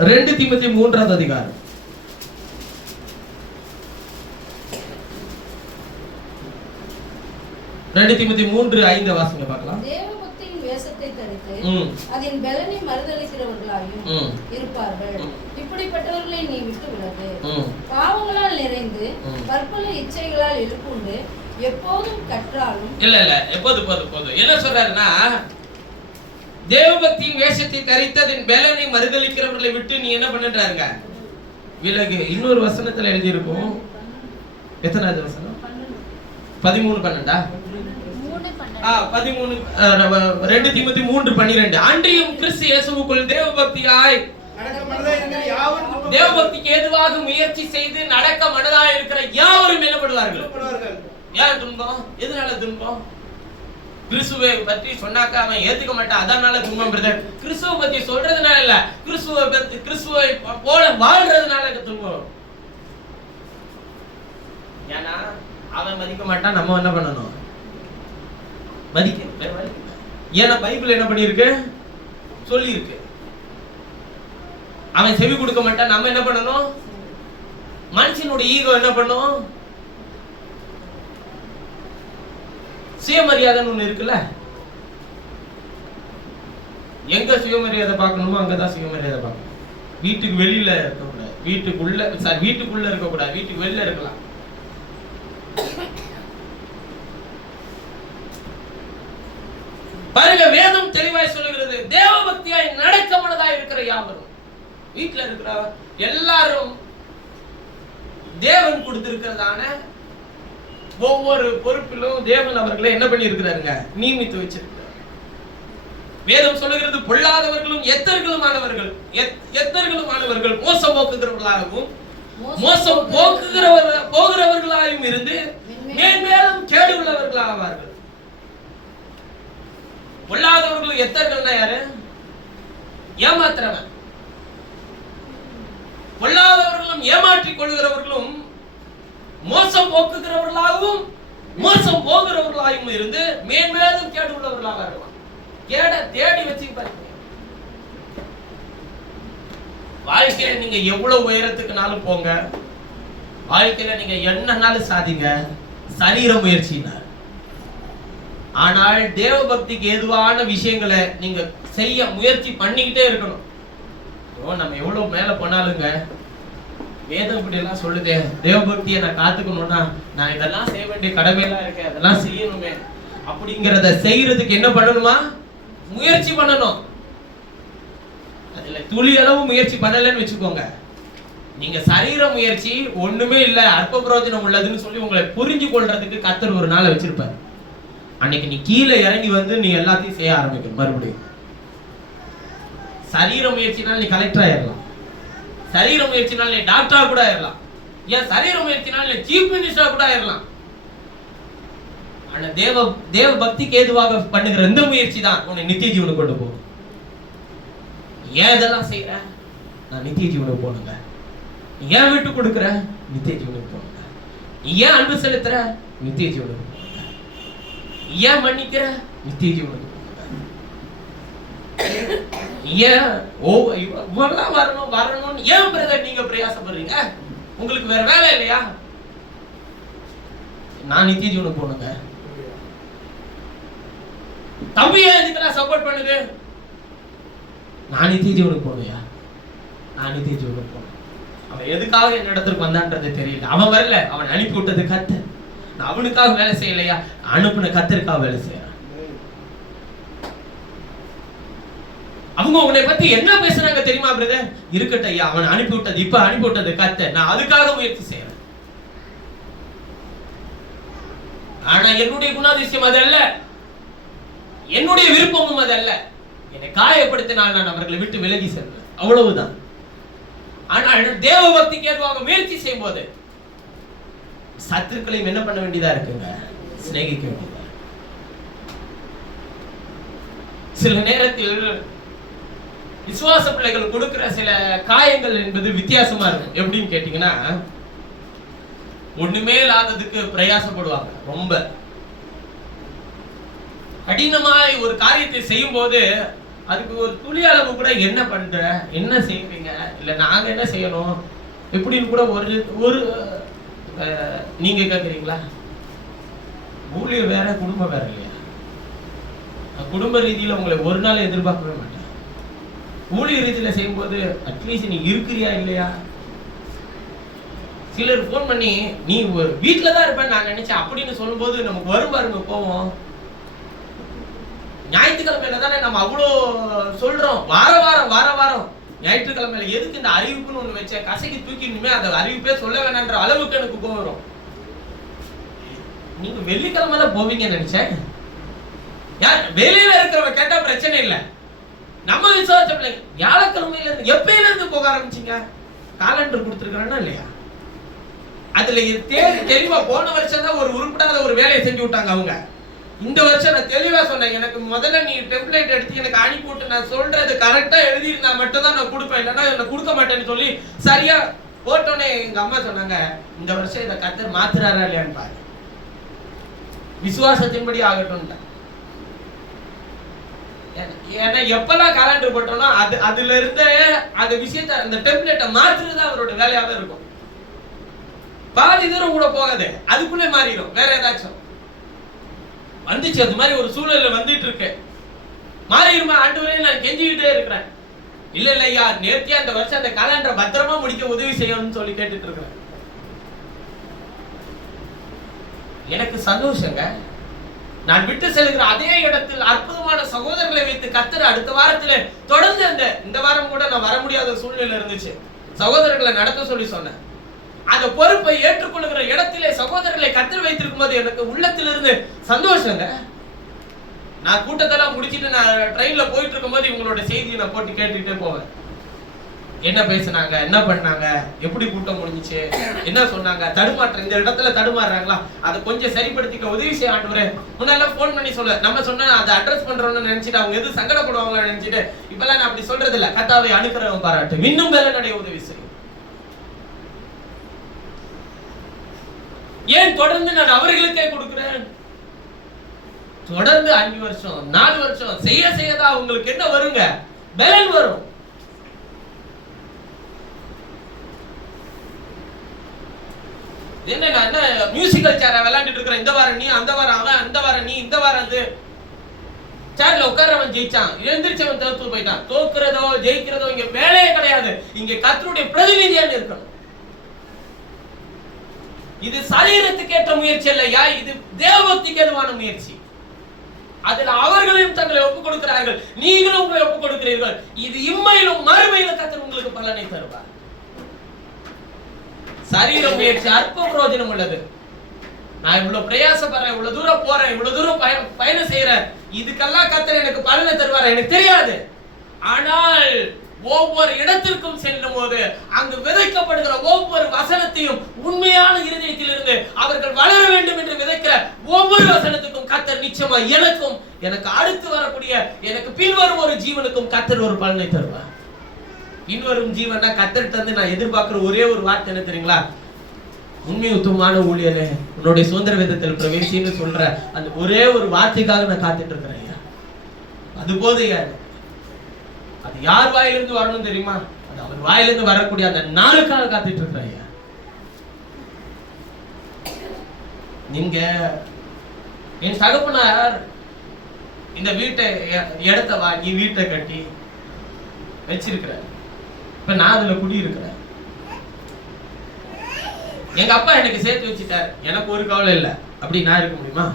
2 தீமோத்தேயு 3ஆவது அதிகாரம். 2 தீமோத்தேயு 3:5 வாசிங்க பார்க்கலாம். தேவபக்தியின் வேஷத்தை தரித்து அதன் பலனை மறுதலிக்கிறவர்களாயும் இருப்பார்கள். இப்படிப்பட்டவர்களை நீ விட்டு விலகு. பாவங்களால் நிறைந்து பற்பல இச்சைகளால் எழுப்புண்டு எப்போதும் கற்றாலும் இல்ல எப்போது என்ன சொல்றாருன்னா, தேவபக்தியின் வேஷத்தை தரித்து அதன் பலனை மறுதலிக்கிறவர்களை விட்டு நீ என்ன பண்ணுறாருங்க? விலகு. இன்னொரு வசனத்துல எழுதி இருக்கும். எத்தனாவது வசனம்? 13:12. 2 தீமோத்தேயு 3:12. அன்றியும் கிறிஸ்து இயேசுவுக்குள் தேவபக்தியாய் தேவபக்திக்கு ஏதுவாக முயற்சி செய்து நடக்க மனதாய் இருக்கிற யாவரும் என்னப்படுவார்கள்? ஏன் துன்பம்? எதனால துன்பம்? கிறிஸ்துவை பற்றி சொன்னாக்க அவன் ஏத்துக்க மாட்டான், அதனால துன்பம். பிரதர், கிறிஸ்துவை பத்தி சொல்றதுனால இல்ல, கிறிஸ்துவை போல வாழ்றதுனால துன்பம். ஏன்னா அவன் மதிக்க மாட்டான், நம்ம என்ன பண்ணணும்? மதிக்க. ஏன்னா பைபிள் என்ன பண்ணிருக்கு? சொல்லி இருக்கு. அவன் செவி கொடுக்க மாட்டான், நம்ம என்ன பண்ணணும்? மனுஷனுடைய ஈகோ என்ன பண்ணும்? சுயமரியாதைன்னு ஒண்ணு இருக்குல்ல. எங்க சுயமரியாதை பார்க்கணுமோ அங்கதான் சுயமரியாதை பார்க்கணும். வீட்டுக்கு வெளியில இருக்கக்கூடாது, வீட்டுக்குள்ள இருக்கக்கூடாது, வீட்டுக்கு வெளியில இருக்கலாம். பாருங்க, வேதம் தெளிவாய் சொல்லுகிறது, தேவபக்தியாய் நடக்க மனதாய் இருக்கிற யாவரும், வீட்டுல இருக்கிற எல்லாரும் தேவன் கொடுத்திருக்கிறதான ஒவ்வொரு பொறுப்பிலும் தேவன் அவர்களை என்ன பண்ணி இருக்கிறாருங்க? நியமித்து வச்சிருக்கிறார். வேதம் சொல்லுகிறது பொல்லாதவர்களும் எத்தர்களுமானவர்கள் மோசம் போக்குகிறவர்களாகவும் மோசம் போகிறவர்களாகவும் இருந்து மேன்மேலும் கேடு உள்ளவர்களாவார்கள். பொல்லாதவர்களும் எத்தர்கள்னா யாரு? ஏமாத்துறவன். பொல்லாதவர்களும் ஏமாற்றிக் கொள்கிறவர்களும் மோசம் போக்குகிறவர்களாகவும் மோசம் போகிறவர்களாகவும் இருந்து மேன்மேலும் கேடு உள்ளவர்களாக இருக்கலாம். கேட தேடி வச்சு பாருங்க. வாழ்க்கையில நீங்க எவ்வளவு உயரத்துக்குனாலும் போங்க, வாழ்க்கையில நீங்க என்னன்னாலும் சாதிங்க, சரீர முயற்சினார். ஆனால் தேவ பக்திக்கு ஏதுவான விஷயங்களை நீங்க செய்ய முயற்சி பண்ணிக்கிட்டே இருக்கணும். நம்ம எவ்வளவு மேல போனாலுங்க, வேதம் இப்படி எல்லாம் சொல்லுதே, தேவ பக்தியை நான் காத்துக்கணும்னா நான் இதெல்லாம் செய்ய வேண்டிய கடமையெல்லாம் இருக்கேன், அதெல்லாம் செய்யணுமே அப்படிங்கிறத செய்யறதுக்கு என்ன பண்ணணுமா? முயற்சி பண்ணணும். அதுல துளி அளவு முயற்சி பண்ணலன்னு வச்சுக்கோங்க, நீங்க சரீர முயற்சி ஒண்ணுமே இல்ல, அற்ப பிரயோஜனம் உள்ளதுன்னு சொல்லி உங்களை புரிஞ்சு கொள்றதுக்கு கர்த்தர் ஒரு நாளை வச்சிருப்பாரு. அன்னைக்கு நீ கீழே இறங்கி வந்து நீ எல்லாத்தையும் செய்ய ஆரம்பிக்கணும். மறுபடியும் சரீர முயற்சினால் நீ கலெக்டர் ஆயிடலாம், சரீர முயற்சினால் நீ டாக்டரா கூட ஆயிடலாம், ஏன் சரீர முயற்சினால் நீ சீஃப் மினிஸ்டரா கூட ஆயிடலாம். ஆனா தேவ பக்திக்கு ஏதுவாக பண்ணுகிற இந்த முயற்சி தான் உன்னை நித்திய ஜீவனுக்கு கொண்டு போகும். ஏன் இதெல்லாம் செய்யற? நான் நித்திய ஜீவனுக்கு போனுங்க. நீ ஏன் விட்டு கொடுக்குற? நித்திய ஜீவனுக்கு போனுங்க. நீ ஏன் அன்பு செலுத்துற? நித்திய ஜீவனுக்கு போனுங்க. ஏன் மன்னிக்கிற? நித்திய ஜீவனுக்கு போனுங்க. ஏன் இவெல்லாம் வரணும்னு ஏன் பிரதர் நீங்க பிரயாசப்படுறீங்க? உங்களுக்கு வேற வேலை இல்லையா? நான் நித்திய ஜீவனுக்கு போனுங்க. தம்பியா இதுக்கு சப்போர்ட் பண்ணுது, நான் நித்திய ஜீவனுக்கு போனையா? நான் நித்திய ஜீவனுக்கு போனேன். அவன் எதுக்காக என்ன இடத்துக்கு வந்தான்றது தெரியல. அவன் வரல, அவன் அனுப்பி விட்டது கர்த்தர். நான் அவனுக்காக வேலை செய்யலையா, அனுப்புன கர்த்தருக்காக வேலை செய்யறான். அவங்க உன்னை பத்தி என்ன பேசுறாங்க தெரியுமா பிரதர்? இருக்கட்டும் ஐயா, அவன் அனுப்பி விட்டது, இப்ப அனுப்பி விட்டது கர்த்தர், நான் அதுக்காக முயற்சி செய்யறேன். ஆனா என்னுடைய குணாதிசயம் அது அல்ல, என்னுடைய விருப்பமும் அது அல்ல. என்னை காயப்படுத்தினால் நான் அவர்களை விட்டு விலகி செல்வேன், அவ்வளவுதான். ஆனால் தேவ பக்திக்கு ஏதுவாக முயற்சி செய்யும் போது சத்துருக்களையும் என்ன பண்ண வேண்டியதா இருக்குங்க? சிநேகிக்க வேண்டியதா. சில நேரத்தில் விசுவாச பிள்ளைகள் கொடுக்கிற சில காயங்கள் என்பது வித்தியாசமா இருக்கும். எப்படின்னு கேட்டீங்கன்னா, ஒண்ணுமே இல்லாததுக்கு பிரயாசப்படுவாங்க. ரொம்ப கடினமாய் ஒரு காரியத்தை செய்யும் போது அதுக்கு ஒரு துளி அளவு கூட என்ன பண்ற, என்ன செய்வீங்க, இல்ல நாங்க என்ன செய்யணும் எப்படின்னு கூட ஒரு நீங்க கேக்குறீங்களா? ஊழியர் வேற, குடும்பம் வேற இல்லையா? குடும்ப ரீதியில உங்களை ஒரு நாள் எதிர்பார்க்கவே மாட்டேன். ஊழியர் ரீதியில செய்யும் போது அட்லீஸ்ட் நீ இருக்கிறியா இல்லையா? சிலர் போன் பண்ணி நீ வீட்டுலதான் இருப்பேன்னு நான் நினைச்சேன் அப்படின்னு சொல்லும் போது நமக்கு வரும் பாருங்க கோவம். ஞாயிற்றுக்கிழமையில தானே நம்ம அவ்வளோ சொல்றோம், வார வாரம் ஞாயிற்றுக்கிழமையில எதுக்கு இந்த அறிவிப்புன்னு ஒண்ணு வச்ச, கசைக்கு தூக்கினுமே அந்த அறிவிப்பே சொல்ல வேணான்ற அளவுக்கு எனக்கு கோவம் வரும். நீங்க வெள்ளிக்கிழமை தான் போவீங்கன்னு நினைச்சேன். யார் வெளியில இருக்கிறவங்க கேட்டா பிரச்சனை இல்லை, நம்ம விசுவாச பிள்ளைங்க வியாழக்கிழமையில இருந்து எப்பயில இருந்து போக ஆரம்பிச்சீங்க? காலண்டர் கொடுத்துருக்கிறேன்னா இல்லையா? அதுல தெளிவா போன வருஷம் தான் ஒரு உருப்படாத ஒரு வேலையை செஞ்சு விட்டாங்க அவங்க. இந்த வருஷம் நான் தெளிவா சொன்னேன், எனக்கு முதல்ல நீ டெம்ப்ளேட் எடுத்து எனக்கு அனுப்பி விட்டு நான் சொல்றது கரெக்டா எழுதியிருந்தா மட்டும் தான் நான் கொடுப்பேன், இல்லைன்னா நான் கொடுக்க மாட்டேன்னு சொல்லி சரியா போட்டோன்னே எங்க அம்மா சொன்னாங்க, இந்த வருஷம் இதை கர்த்தர் மாத்துறாரா இல்லையான்னு பாரு, விசுவாசத்தின்படி ஆகட்டும். ஏன்னா எப்பெல்லாம் காலண்டர் போட்டோம்னா அதுல இருந்த அந்த விஷயத்தை அந்த டெம்ப்ளேட்டை மாத்துறது அவரோட வேலையாவே இருக்கும். பாதி தூரம் கூட போகாது, அதுக்குள்ளே மாறிடும் வேற ஏதாச்சும் வந்துச்சு. அது மாதிரி ஒரு சூழல்ல வந்துட்டு இருக்கு, மாறிடுமா ஆண்டவரே நான் கெஞ்சிக்கிட்டே இருக்கிறேன். இல்ல ஐயா, நேர்த்தியா அந்த வருஷம் அந்த காலண்டரை பத்திரமா முடிக்க உதவி செய்யணும்னு சொல்லி கேட்டுட்டு இருக்கிறேன். எனக்கு சந்தோஷங்க, நான் விட்டு செல்கிற அதே இடத்தில் அற்புதமான சகோதரர்களை வைத்து கர்த்தர் அடுத்த வாரத்துல தொடர்ந்து இந்த வாரம் கூட நான் வர முடியாத சூழ்நிலை இருந்துச்சு, சகோதரர்களை நடத்த சொல்லி சொன்னேன். அந்த பொறுப்பை ஏற்றுக்கொள்கிற இடத்திலே சகோதரர்களை கர்த்தர் வைத்திருக்கும் போது எனக்கு உள்ளத்திலிருந்து சந்தோஷங்க. நான் கூட்டத்தெல்லாம் முடிச்சிட்டு நான் ட்ரெயின்ல போயிட்டு இருக்கும்போது இவங்களோட செய்தியை நான் போட்டு கேட்டுக்கிட்டே போவேன். என்ன பேசுனாங்க, என்ன பண்ணாங்க, எப்படி கூட்டம் முடிஞ்சிச்சு, என்ன சொன்னாங்க, தடுமாற்றம் இந்த இடத்துல தடுமாறுறாங்களா, அதை கொஞ்சம் சரிப்படுத்திக்க உதவி செய்ய ஆண்டவரே. முன்னெல்லாம் போன் பண்ணி சொல்ல நம்ம சொன்னா அதை அட்ரஸ் பண்றோம்னு நினைச்சிட்டு அவங்க எது சங்கடப்படுவாங்க நினைச்சிட்டு இப்பெல்லாம் நான் அப்படி சொல்றது இல்ல. கர்த்தாவை அனுக்கிரகம் பாராட்டு, இன்னும் பலனடைய உதவி செய்யும். ஏன் தொடர்ந்து நான் அவர்களுக்கே கொடுக்கிறேன்? தொடர்ந்து 5 வருஷம் 4 வருஷம் செய்ய செய்யதான் உங்களுக்கு என்ன வருங்க? பலன் வரும். என்ன நான் மியூசிக்கல் சேர விளையாண்டுட்டு இருக்கிறேன். இந்த வாரம் நீ, அந்த வாரம் அவன், அந்த வாரம் நீ, இந்த வாரம் அது. சேர்ல உட்கார்றவன் ஜெயிச்சான், எழுந்திரிச்சவன் தோத்து போயிட்டான். தோக்குறதோ ஜெயிக்கிறதோ இங்க வேலையே கிடையாது. இங்க கர்த்தருடைய பிரதிநிதியாக இருக்கணும். இது சரீரத்துக்கு ஏற்ற முயற்சி இல்லையா, இது தேவபக்திக்கு ஏதுவான முயற்சி. அதில் அவர்களையும் தங்களை ஒப்புக் கொடுக்கிறார்கள், நீங்களும் உங்களை ஒப்புக் கொடுக்கிறீர்கள். இது இம்மையிலும் மறுமையிலும் கர்த்தர் உங்களுக்கு பலனை தருவார். சரீர முயற்சி அற்ப பிரயோஜனம் உள்ளது. நான் இவ்வளவு பிரயாசப்படுறேன், இவ்வளவு தூரம் போறேன், இவ்வளவு தூரம் பயணம் செய்யறேன், இதுக்கெல்லாம் கர்த்தர் எனக்கு பலனை தருவார் எனக்கு தெரியாது. ஆனால் ஒவ்வொரு இடத்திற்கும் செல்லும் போது அங்கு விதைக்கப்படுகிற ஒவ்வொரு வசனத்தையும் உண்மையான இருதயத்திலிருந்து அவர்கள் வளர வேண்டும் என்று விதைக்கிற ஒவ்வொரு வசனத்துக்கும் கர்த்தர் நிச்சயமா எனக்கும் எனக்கு அடுத்து வரக்கூடிய எனக்கு பின்வரும் ஒரு ஜீவனுக்கும் கர்த்தர் ஒரு பலனை தருவார். பின்வரும் ஜீவனா கர்த்தர்கிட்ட இருந்து நான் எதிர்பார்க்கிற ஒரே ஒரு வார்த்தை என்ன தெரியுங்களா? உண்மை உத்தமமான ஊழியனே, உன்னுடைய சுதந்திர வேதத்தில் பிரவேசின்னு சொல்ற அந்த ஒரே ஒரு வார்த்தைக்காக நான் காத்துட்டு இருக்கிறேன். அது போதையா, அது யார் வாயிலிருந்து வரணும் தெரியுமா? அது அவர் வாயிலிருந்து வரக்கூடிய அந்த நாளுக்காக காத்துட்டு இருக்கிறேன். நீங்க என் தகப்பனார் இந்த இடத்தை வாங்கி வீட்டை கட்டி வச்சிருக்கிறார். இப்ப நான் அதுல குடி இருக்கிறேன். எங்க அப்பா எனக்கு சேர்த்து வச்சுட்டார், எனக்கு ஒரு கவலை இல்லை. அப்படி நான் இருக்க முடியுமா?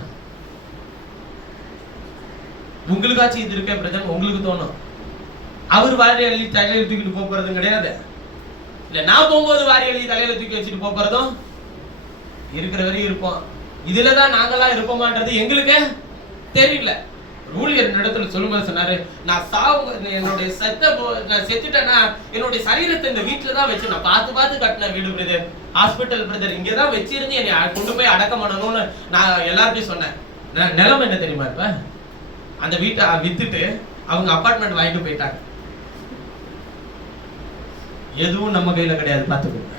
உங்களுக்காச்சும் இது இருக்க பிரச்சனை உங்களுக்கு தோணும். அவர் வாரி அள்ளி தலையில தூக்கிட்டு போறதும் கிடையாது. இல்ல நான் போகும்போது வாரி அள்ளி தலையில தூக்கி வச்சுட்டு போறதும் இருக்கிற வரையும் இருப்போம். இதுலதான் நாங்கெல்லாம் இருப்போமான்றது எங்களுக்கு தெரியல. ஊழியர் இடத்துல சொல்லும்போது சொன்னாரு, நான் என்னுடைய நான் செத்துட்டேன்னா என்னுடைய சரீரத்தை இந்த வீட்டுல தான் வச்சு நான் பார்த்து கட்டின வீடு பிரதர், ஹாஸ்பிட்டல் பிரதர், இங்கதான் வச்சிருந்து என்னை கொண்டு போய் அடக்கம் பண்ணணும்னு நான் எல்லார்ட்டையும் சொன்னேன். நிலைமை என்ன தெரியுமா? இப்ப அந்த வீட்டை வித்துட்டு அவங்க அபார்ட்மெண்ட் வாங்கிட்டு போயிட்டாங்க. எதுவும் நம்ம கையில கிடையாது. பாத்துக்கோங்க,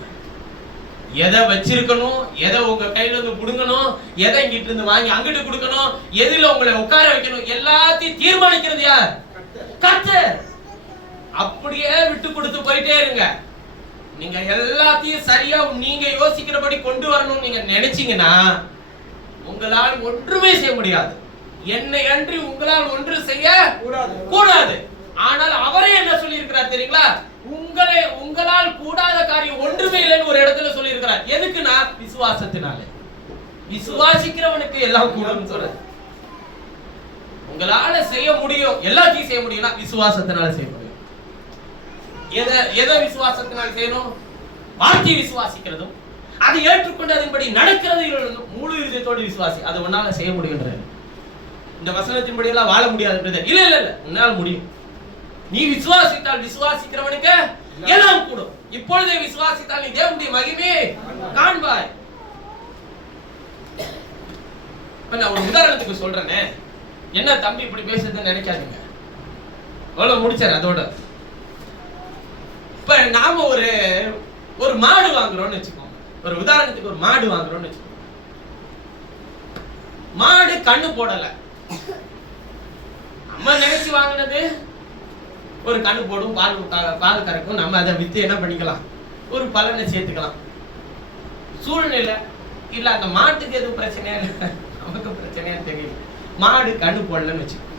எதை வச்சிருக்கணும், எதை உங்க கையில இருந்து புடுங்கணும், எதை இங்கிட்டு இருந்து வாங்கி அங்கிட்டு கொடுக்கணும், எதுல உங்களை உட்கார வைக்கணும், எல்லாத்தையும் தீர்மானிக்கிறது யார்? கர்த்தர். அப்படியே விட்டு கொடுத்து போயிட்டே இருங்க. நீங்க எல்லாத்தையும் சரியா நீங்க யோசிக்கிறபடி கொண்டு வரணும்னு நீங்க நினைச்சீங்கன்னா உங்களால் ஒன்றுமே செய்ய முடியாது. என்னை அன்றி உங்களால் ஒன்று செய்ய கூடாது. ஆனால் அவரே என்ன சொல்லி இருக்கிறார் தெரியுங்களா? உங்களால் கூடாத காரியம் ஒன்றுமே இல்லைன்னு ஒரு இடத்துல சொல்லி இருக்கிறார். எதுக்குன்னா விசுவாசத்தினாலே. விசுவாசிக்கிறவனுக்கு எல்லாம் கூடும் சொல்றது. உங்களால செய்ய முடியும், எல்லாத்தையும் செய்ய முடியும்னா விசுவாசத்தினால செய்ய முடியும். எதை விசுவாசத்தினால செய்யணும்? வார்த்தையை விசுவாசிக்கிறதும் அதை ஏற்றுக்கொண்டு அதன்படி நடக்கிறது முழு இதயத்தோடு விசுவாசி. அது உன்னால செய்ய முடியும்ன்றது. இந்த வசனத்தின்படி எல்லாம் வாழ முடியாது. இல்ல இல்ல இல்ல, உன்னால முடியும். நீ விசுவாசித்தால் விசுவாசிக்கிறவனுக்கு எல்லாம் கூடும். இப்பொழுதே விசுவாசித்தால் நீ தேவனுடைய மகிமையை காண்பாய். நான் ஒரு உதாரணத்துக்கு சொல்றேனே, என்ன தம்பி இப்படி பேசுறதுன்னு நினைக்காதீங்க. அவ்வளவு முடிச்சாரு அதோட. இப்ப நாம ஒரு மாடு வாங்குறோம்னு வச்சுக்கோங்க. ஒரு உதாரணத்துக்கு ஒரு மாடு வாங்குறோம்னு வச்சுக்கோங்க. மாடு கண்ணு போடல. நம்ம நினைச்சு வாங்கினது ஒரு கண்ணு போடும், பால் கறக்கும். நம்ம அதை வித்து என்ன பண்ணிக்கலாம்? ஒரு பலனை சேர்த்துக்கலாம். சூழ்நிலை இல்ல, அந்த மாட்டுக்கு எதுவும் பிரச்சனையா இல்லை, நமக்கு பிரச்சனையா தெரியல. மாடு கண்ணு போடலன்னு வச்சுக்கோங்க.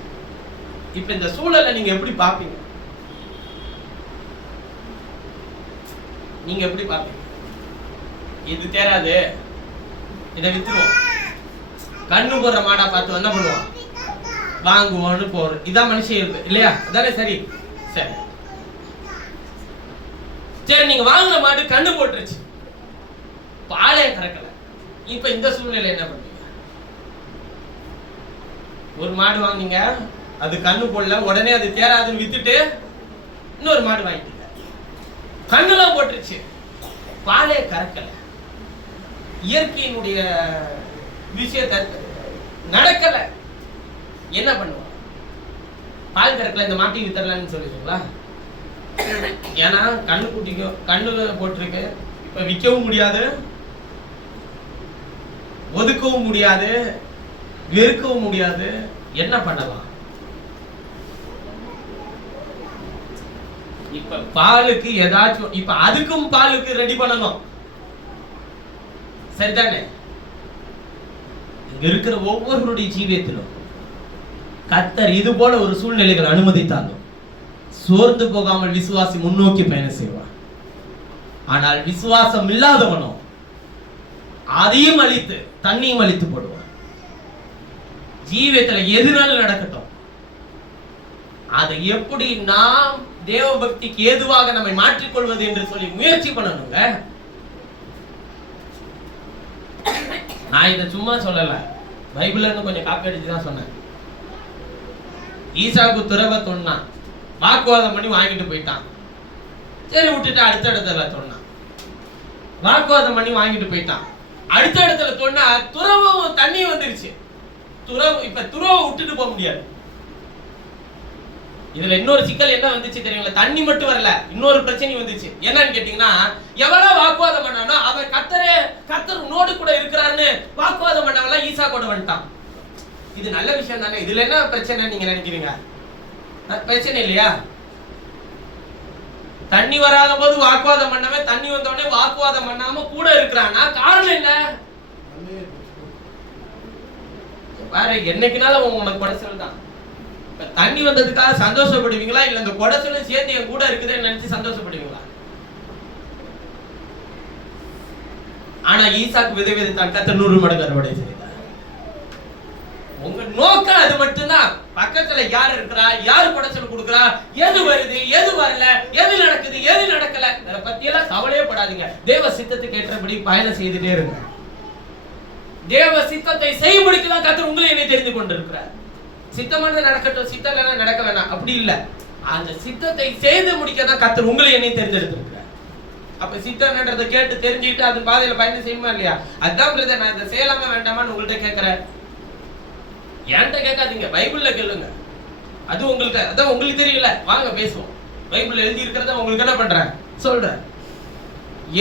இப்ப இந்த சூழலை நீங்க எப்படி பாப்பீங்க? நீங்க எப்படி பாப்பீங்க? இது தேராது, இதை வித்துருவோம். கண்ணு போடுற மாடா பார்த்து என்ன பண்ணுவோம்? வாங்குவோம்னு போறோம். இதான் மனுஷன் இருக்கு இல்லையா? அதானே சரி. சரி சரி, நீங்க வாங்குற மாடு கண்ணு போட்டுருச்சு, பாலே கறக்கல. இப்ப இந்த சூழ்நிலை என்ன பண்ணுவீங்க? ஒரு மாடு வாங்குனீங்க, அது கண்ணு போடல, உடனே அது தேராதுன்னு வித்துட்டு இன்னொரு மாடு வாங்கிட்டீங்க. கண்ணுலாம் போட்டுருச்சு, பாலே கறக்கல, இயற்கையினுடைய விஷயத்தை நடக்கல. என்ன பண்ணுவோம்? பால் கறக்கல, இந்த மாட்டி வித்தரலான்னு சொல்லிடுங்களா? ஏன்னா கண்ணு குட்டிக்கும் கண்ணு போட்டிருக்கு, இப்ப விற்கவும் முடியாது, ஒதுக்கவும் முடியாது, வெறுக்கவும் முடியாது. என்ன பண்ணலாம்? இப்ப பாலுக்கு ஏதாச்சும், இப்ப அதுக்கும் பாலுக்கு ரெடி பண்ணணும், சரிதானே? இங்க இருக்கிற ஒவ்வொருவருடைய ஜீவியத்திலும் கர்த்தர் இது போல ஒரு சூழ்நிலைகள் அனுமதித்தாலும் சோர்ந்து போகாமல் விசுவாசி முன்னோக்கி பயணம் செய்வார். ஆனால் விசுவாசம் இல்லாதவனோ அதையும் அழித்து தண்ணியும் அழித்து போடுவான். ஜீவியத்துல எதுனாலும் நடக்கட்டும், அதை எப்படி நாம் தேவ பக்திக்கு ஏதுவாக நம்மை மாற்றிக்கொள்வது என்று சொல்லி முயற்சி பண்ணணுங்க. நான் இதை சும்மா சொல்லல, பைபிள்ல இருந்து கொஞ்சம் காப்பி அடிச்சு தான் சொன்னேன். ஈசாக்கு துறவை சொன்னான், வாக்குவாதம் பண்ணி வாங்கிட்டு போயிட்டான். சரி விட்டுட்டு அடுத்த இடத்துல சொன்னான், வாக்குவாதம் பண்ணி வாங்கிட்டு போயிட்டான். அடுத்த இடத்துல சொன்னா துறவும் தண்ணி வந்துருச்சு. துறவு, இப்ப துறவை விட்டுட்டு போக முடியாது. இதுல இன்னொரு சிக்கல் என்ன வந்துச்சு தெரியுங்களா? தண்ணி மட்டும் வரல, இன்னொரு பிரச்சனை வந்துச்சு. என்னன்னு கேட்டீங்கன்னா, எவ்வளவு வாக்குவாதம் பண்ணானோ அவன் கர்த்தர் உன்னோடு கூட இருக்கிறான்னு வாக்குவாதம் பண்ணவெல்லாம் ஈசா கூட வந்துட்டான். இது நல்ல விஷயம் தானே? இதுல என்ன பிரச்சனை நீங்க நினைக்கிறீங்க? பிரச்சனை இல்லையா? தண்ணி வராத போது வாக்குவாதம் பண்ணாம, தண்ணி வந்தோடனே வாக்குவாதம் பண்ணாம கூட இருக்கிறான்னா காரணம் என்ன? பாரு, என்னைக்குனாலும் உனக்கு குடைச்சல் தான். தண்ணி வந்ததுக்காக சந்தோஷப்படுவீங்களா, இல்ல இந்த குடைச்சலும் சேர்த்து என் கூட இருக்குதுன்னு நினைச்சு சந்தோஷப்படுவீங்களா? ஆனா ஈசாக்கு விதை விதைத்தான், கர்த்தர் 100 மடங்கு அறுவடை செய்தார். உங்க நோக்கம் அது மட்டும்தான். பக்கத்துல யார் இருக்கிறா, யார் குடைச்சல் கொடுக்குறா, எது வருது, எது வரல, எது நடக்குது, எது நடக்கல, இத பத்தி எல்லாம் கவலையே படாதீங்க. தேவ சித்தத்துக்கு ஏற்றபடி பயணம் செய்துட்டே இருங்க. தேவ சித்தத்தை செய்யும்படிக்கு தான் கர்த்தர் உங்களை என்னை தெரிந்து கொண்டிருக்கிறார். சித்தமானது நடக்கட்டும், சித்தம் இல்லைன்னா நடக்க வேணாம், அப்படி இல்லை. அந்த சித்தத்தை செய்து முடிக்க தான் கர்த்தர் உங்களை என்னை தேர்ந்தெடுத்திருக்கிறார். அப்ப சித்தம்ன்றதை கேட்டு தெரிஞ்சுக்கிட்டு அது பாதையில பயணம் செய்யுமா இல்லையா? அதான் பிரதர், நான் இதை செய்யலாமா வேண்டாமான்னு உங்கள்கிட்ட கேட்கிறேன். என்கிட்ட கேட்காதீங்க, பைபிள்ல கேளுங்க. அது உங்களுக்கு, அதான் உங்களுக்கு தெரியல, வாங்க பேசுவோம். பைபிள் எழுதி இருக்கிறத உங்களுக்கு என்ன பண்றேன் சொல்றேன்.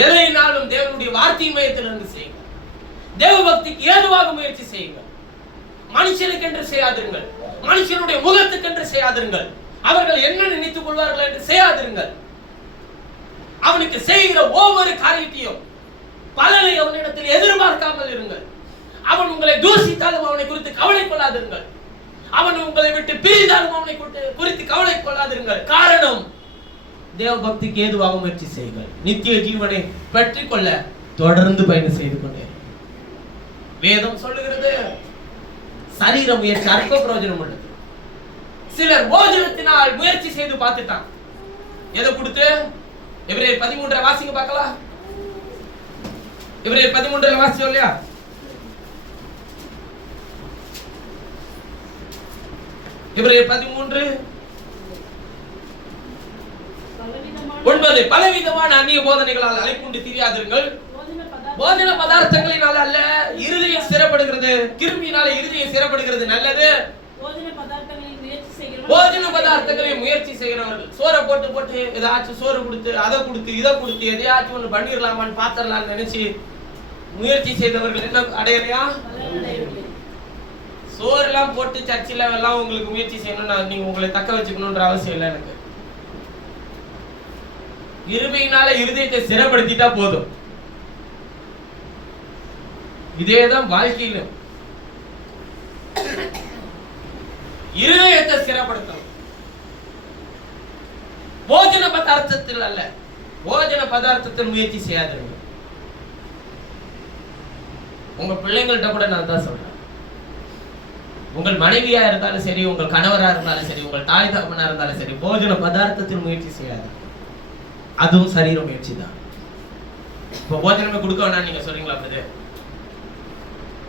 எதைனாலும் தேவனுடைய வார்த்தை மையத்திலிருந்து செய்யுங்க. தேவ பக்திக்கு ஏதுவாக முயற்சி செய்யுங்க. மனுஷனுக்கு என்று செய்யாதிருங்கள், மனுஷனுடைய முகத்துக்கு என்று செய்யாதிருங்கள், அவர்கள் என்ன நினைத்துக் கொள்வார்கள் என்று செய்யாதிருங்கள். அவனுக்கு செய்கிற ஒவ்வொரு காரியத்தையும் பலனை அவனிடத்தில் எதிர்பார்க்காமல் இருங்கள். அவன் உங்களை தூஷித்தாலும் அவனை குறித்து கவலை கொள்ளாதிருங்கள். அவன் உங்களை விட்டு பிரிந்தாலும் அவனை குறித்து கவலை கொள்ளாதிருங்கள். காரணம், தேவ பக்திக்கு ஏதுவாக முயற்சி செய்யுங்கள். நித்திய ஜீவனை பெற்றுக் கொள்ள தொடர்ந்து பயணம் செய்து கொண்டே. வேதம் சொல்லுகிறது, சரீர முயற்சி அற்ப பிரயோஜனம் உள்ளது. சிலர் போஜனத்தினால் முயற்சி செய்து பார்த்துட்டான். எதை கொடுத்து? எபிரேயர் 13 வாசிங்க பார்க்கலாம். எபிரேயர் 13 வாசிச்சோம் இல்லையா? எபிரேயர் 13:9 பலவிதமான அந்நிய போதனைகளால் அலைப்புண்டு திரியாதிருங்கள். போஜன பதார்த்தங்களினால் அல்ல, இருதயம் சிறப்படுகிறது. கிருமியினால இருதயம் சிறப்படுகிறது நல்லது. போஜன பதார்த்தங்களை முயற்சி செய்கிறவர்கள் சோறை போட்டு ஏதாச்சும் சோறு கொடுத்து அதை கொடுத்து இதை கொடுத்து எதையாச்சும் ஒண்ணு பண்ணிடலாமான்னு பாத்திரலாம்னு நினைச்சு முயற்சி செய்தவர்கள் என்ன அடையலையா? சோறு எல்லாம் போட்டு சர்ச்சில் எல்லாம் உங்களுக்கு முயற்சி செய்யணும், நீங்க உங்களை தக்க வச்சுக்கணும்ன்ற அவசியம் இல்லை. எனக்கு இருமையினால இருதயத்தை சிறப்படுத்திட்டா போதும். இதேதான் வாழ்க்கையிலும் இருதயத்தை சிறப்படுத்தணும். போஜன பதார்த்தத்தில் அல்ல, போஜன பதார்த்தத்தில் முயற்சி செய்யாதீங்க. உங்க பிள்ளைங்கள்ட்ட கூட நான் தான் சொல்றேன், உங்கள் மனைவியா இருந்தாலும் சரி, உங்கள் கணவரா இருந்தாலும் சரி, உங்கள் தாய் தகப்பனா இருந்தாலும் சரி, போஜன பதார்த்தத்தில் முயற்சி செய்யாது. அதுவும் சரீர முயற்சி தான். இப்போ போஜனமே கொடுக்க வேணாம் நீங்க சொல்றீங்களா?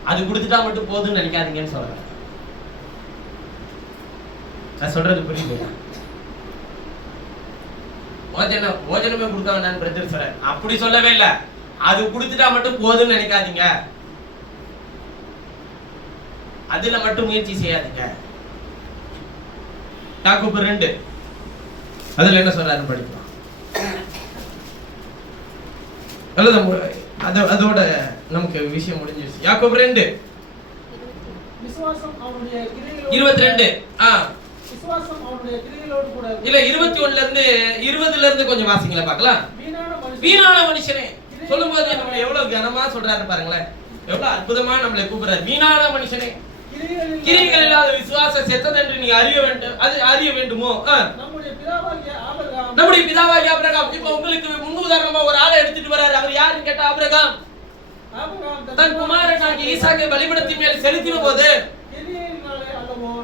அது கொடுத்துட்டா மட்டும் போதும்னு நினைக்காதீங்கன்னு சொல்றேன். நான் சொல்றது புரியுது? ஓஜனமே கொடுக்க வேண்டாம் பிரதர் சொல்ற, அப்படி சொல்லவே இல்லை. அது கொடுத்துட்டா மட்டும் போதுன்னு நினைக்காதீங்க, அதுல மட்டும் முயற்சி செய்யாதீங்க. யாக்கோபு 2 அதுல என்ன சொல்றாருன்னு படிக்கலாம். அதோட நமக்கு விஷயம் முடிஞ்சிருச்சு. யாக்கோபு 2 விசுவாசம் அவனுடைய கிரியைகளோடு 22 விசுவாசம் அவனுடைய கிரியைகளோடு கூட இல்ல 21ல இருந்து 20ல இருந்து கொஞ்சம் வாசிங்களா பார்க்கலாம். வீணான மனுஷனே சொல்லும்போது நம்மள எவ்வளவு கனமா சொல்றாரு பாருங்களேன், எவ்வளவு அற்புதமா நம்மளை கூப்பிடுறாரு. வீணான மனுஷனே, கிரியைகள் இல்லாத விசுவாசம் செத்ததென்று நீ அறிய வேண்டும், அது அறிய வேண்டுமோ? நம்முடைய பிதாவாகிய ஆபிரகாம். இப்ப உங்களுக்கு முன் உதாரணமா ஒரு ஆளை எடுத்துட்டு வராரு. அவர் யாருன்னு கேட்டா ஆபிரகாம் தன் குமாரனாகிய ஈசாக்கை பலிபீடத்தின் மேல் செலுத்தின போது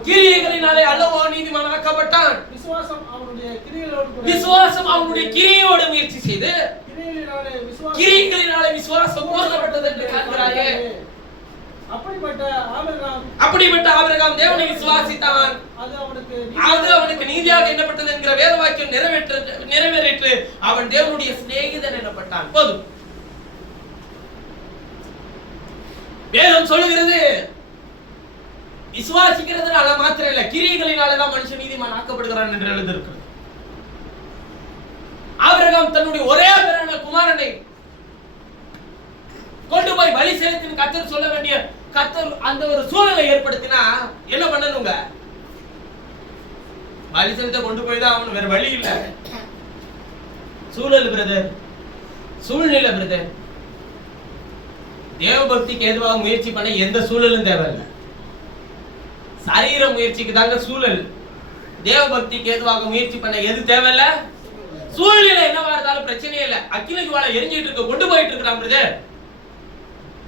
கிரியைகளினாலே அல்லவோ நீதிமானாக்கப்பட்டான். விசுவாசம் அவனுடைய கிரியையோடு முயற்சி செய்து கிரியைகளினாலே விசுவாசம் பூரணப்பட்டது என்று காண்கிறாயே. அப்படிப்பட்ட ஆபிரகாம் தேவனை விசுவாசித்தான், அது அவனுக்கு நீதியாக எண்ணப்பட்டது என்கிற வேத வாக்கியம் நிறைவேறிற்று. அவன் தேவனுடைய சிநேகிதன் எனப்பட்டான். போதும். வேதம் சொல்லுகிறது விசுவாசிக்கிறதுனால மாத்திரம் இல்ல, கிரியைகளினாலதான் மனுஷன் நீதிமான் ஆக்கப்படுகிறான் என்று எழுதியிருக்கிறது. ஆபிரகாம் தன்னுடைய ஒரே பேரான குமாரனை கொண்டு போய் பலி செலுத்தின கர்த்தர் சொல்ல வேண்டிய கர்த்தர் அந்த ஒரு சூழலை ஏற்படுத்தினா என்ன பண்ணணுங்க? பலி செலுத்த கொண்டு போய் தான் அவனு, வேற வழி இல்ல. சூழல் பிரதர், சூழ்நிலை பிரதர். தேவ பக்திக்கு எதுவாக முயற்சி பண்ண எந்த சூழலும் தேவையில்லை. சரீர முயற்சிக்கு தாங்க சூழல். தேவ பக்திக்கு எதுவாக முயற்சி பண்ண எது தேவையில்ல? சூழ்நிலை என்னவா இருந்தாலும் பிரச்சனையே இல்லை. அக்கினிக்கு வாழ எரிஞ்சிட்டு இருக்க கொண்டு போயிட்டு இருக்கிறான் பிரதர்.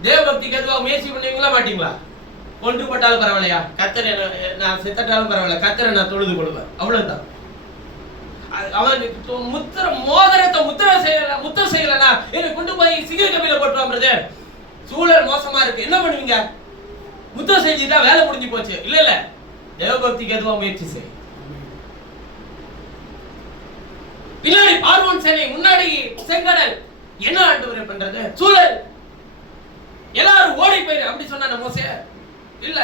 தேவ பக்திக்கு எதுவாக முயற்சி பண்ணுவீங்களா மாட்டீங்களா? கொண்டு போட்டாலும் பரவாயில்லையா, கர்த்தரை நான் செத்தாலும் பரவாயில்ல, கர்த்தரை நான் தொழுது கொள்வேன், அவ்வளவுதான். அவன் மோதிரத்தை முத்திர செய்யலனா என்ன கொண்டு போய் சிங்க கபில போட்டுவான் பிரதர். சூழல் மோசமா இருக்கு, என்ன பண்ணுவீங்க? முத்திர செஞ்சுட்டா வேலை முடிஞ்சு போச்சு. இல்ல இல்ல, தேவ பக்திக்கு எதுவா முயற்சி செய். பின்னாடி பார்வோன் சேனை, முன்னாடி செங்கடல். என்ன ஆண்டவரே பண்றது? சூழல். எல்லாரும் ஓடி போயிரு அப்படி சொன்ன மோசே இல்ல.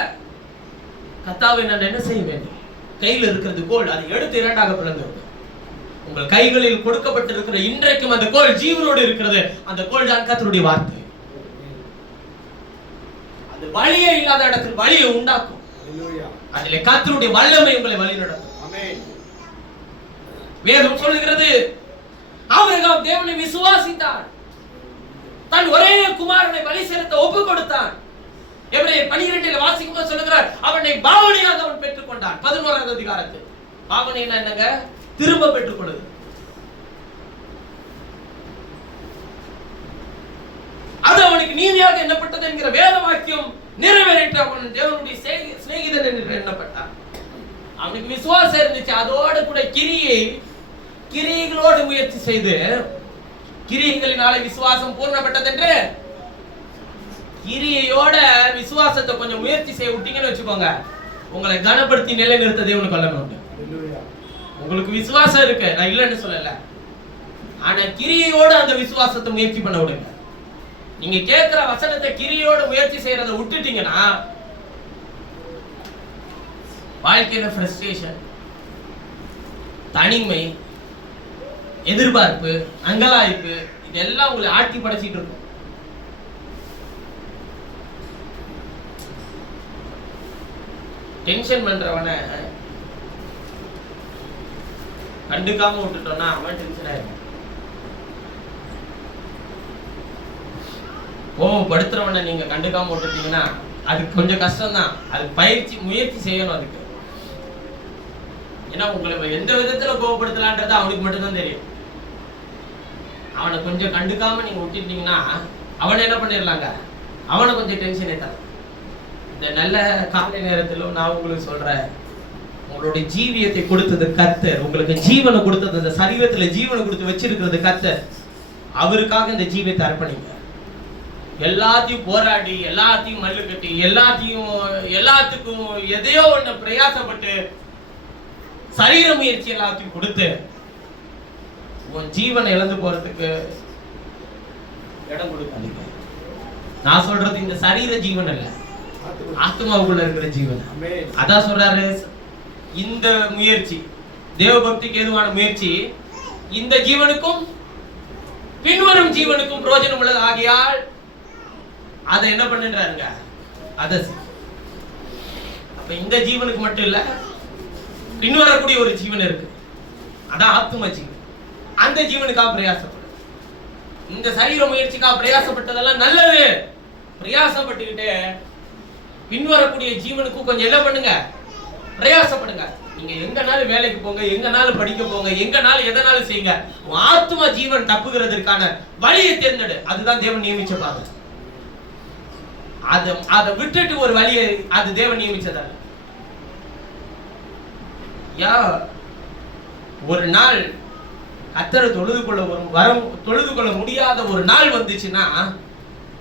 கர்த்தாவே நான் என்ன செய்ய வேண்டும்? கையில் இருக்கிறது கோல், அதை எடுத்து இரண்டாக பிளந்து உங்கள் கைகளில் கொடுக்கப்பட்டிருக்கிற இன்றைக்கும் அந்த கோல் ஜீவனோடு இருக்கிறது. அந்த கோல் தான் கர்த்தருடைய வார்த்தை. அது வழியே இல்லாத இடத்தில் வழியை உண்டாக்கும். அதிலே கர்த்தருடைய வல்லமை உங்களை வழி நடத்தும். ஆமென். வேதம் சொல்லுகிறது ஆபிரகாம் தேவனை விசுவாசித்தான், தன் ஒரே குமாரனை பலி செலுத்த ஒப்பு கொடுத்தான். எபிரேயர் 12 வாசிக்கும்போது சொல்லுகிறார், அவனை பாவனையாக அவன் பெற்றுக் கொண்டான். 11வது அதிகாரத்தில் பாவனைனா என்னங்க? திரும்ப பெற்றுக் கொள்வது. அது அவனுக்கு நீதியாக எண்ணப்பட்டது என்கிற வேத வாக்கியம் நிறைவேறிற்று. அவன் தேவனுடைய சிநேகிதன் என்று எண்ணப்பட்டான். அவனுக்கு விசுவாசம் இருந்துச்சு. அதோடு கூட கிரியைகளோடு முயற்சி செய்து கிரியைகளினாலே விசுவாசம் பூர்ணப்பட்டது என்று. கிரியையோட விசுவாசத்தை கொஞ்சம் முயற்சி செய்ய விட்டீங்கன்னு வச்சுக்கோங்க, உங்களை கனப்படுத்தி நிலைநிறுத்த தேவனுக்கு வல்லமை உண்டு. உங்களுக்கு விசுவாசம் இருக்கு, நான் இல்லைன்னு சொல்லல, ஆனா கிரியையோட அந்த விசுவாசத்தை முயற்சி பண்ண விடுங்க. நீங்க கேட்கிற வசனத்தை கிரியோட முயற்சி செய்யறதை விட்டுட்டீங்கன்னா வாழ்க்கையில ஃப்ரஸ்ட்ரேஷன், தனிமை, எதிர்பார்ப்பு, அங்கலாய்ப்பு இதெல்லாம் உங்களை ஆட்டி படைச்சிட்டு இருக்கும். டென்ஷன் பண்றவன கண்டுக்காம விட்டுட்டோம்னா அவன் டென்ஷன் ஆயிடும். கோவப்படுத்துறவனை நீங்க கண்டுக்காம விட்டுட்டீங்கன்னா அது கொஞ்சம் கஷ்டம் தான். அது முயற்சி செய்யணும் அதுக்கு. ஏன்னா உங்களை எந்த விதத்துல கோவப்படுத்தலான்றது அவனுக்கு மட்டும்தான் தெரியும். அவனை கொஞ்சம் கண்டுக்காம நீங்க விட்டுட்டீங்கன்னா அவனை என்ன பண்ணிடலாங்க, அவனை கொஞ்சம் டென்ஷன் ஏற்றாங்க. இந்த நல்ல காலை நேரத்திலும் நான் உங்களுக்கு சொல்றேன், உங்களுடைய ஜீவியத்தை கொடுத்தது கர்த்தர். உங்களுக்கு ஜீவனை கொடுத்தது, இந்த சரீரத்துல ஜீவனை கொடுத்து வச்சிருக்கிறது கர்த்தர். அவருக்காக இந்த ஜீவியத்தை அர்ப்பணிங்க. எல்லாத்தையும் போராடி, எல்லாத்தையும் மல்லு கட்டி, எல்லாத்துக்கும் எதையோ ஒண்ணு பிரயாசப்பட்டு சரீர முயற்சி எல்லாத்தையும் கொடுத்து உன் ஜீவனை இழந்து போறதுக்கு இடம் கொடுக்காதீங்க. நான் சொல்றது இந்த சரீர ஜீவன் அல்ல, ஆத்மாவுக்குள்ள இருக்கிற ஜீவன். அதான் சொல்றாரு, இந்த முயற்சி தேவபக்திக்கு ஏதுவான முயற்சி இந்த ஜீவனுக்கும் பின்வரும் ஜீவனுக்கும் பிரயோஜனம் உள்ளது ஆகியால் அதை என்ன பண்ணுறாருங்க, அதை அப்ப இந்த ஜீவனுக்கு மட்டும் இல்ல, பின்வரக்கூடிய ஒரு ஜீவன் இருக்கு, அதான் ஆத்ம ஜீவன். அந்த ஜீவனுக்காக பிரயாசப்படும். இந்த சரீர முயற்சிக்காக பிரயாசப்பட்டதெல்லாம் நல்லது. பிரயாசப்பட்டுக்கிட்டே பின்வரக்கூடிய ஜீவனுக்கும் கொஞ்சம் என்ன பண்ணுங்க, பிரயாசப்படுங்க. நீங்க எங்கனாலும் வேலைக்கு போங்க, எங்கனாலும் படிக்க போங்க, எங்கனாலும் எதனாலும் செய்யுங்க. ஆத்ம ஜீவன் தப்புகிறதுக்கான வழியை தேர்ந்தெடு. அதுதான் தேவன் நியமிச்ச பாதை. அதை விட்டுட்டு ஒரு வழியை அது தேவன் நியமிச்சதல்ல. ஒரு நாள் கர்த்தரை தொழுது கொள்ள முடியாத ஒரு நாள் வந்துச்சுன்னா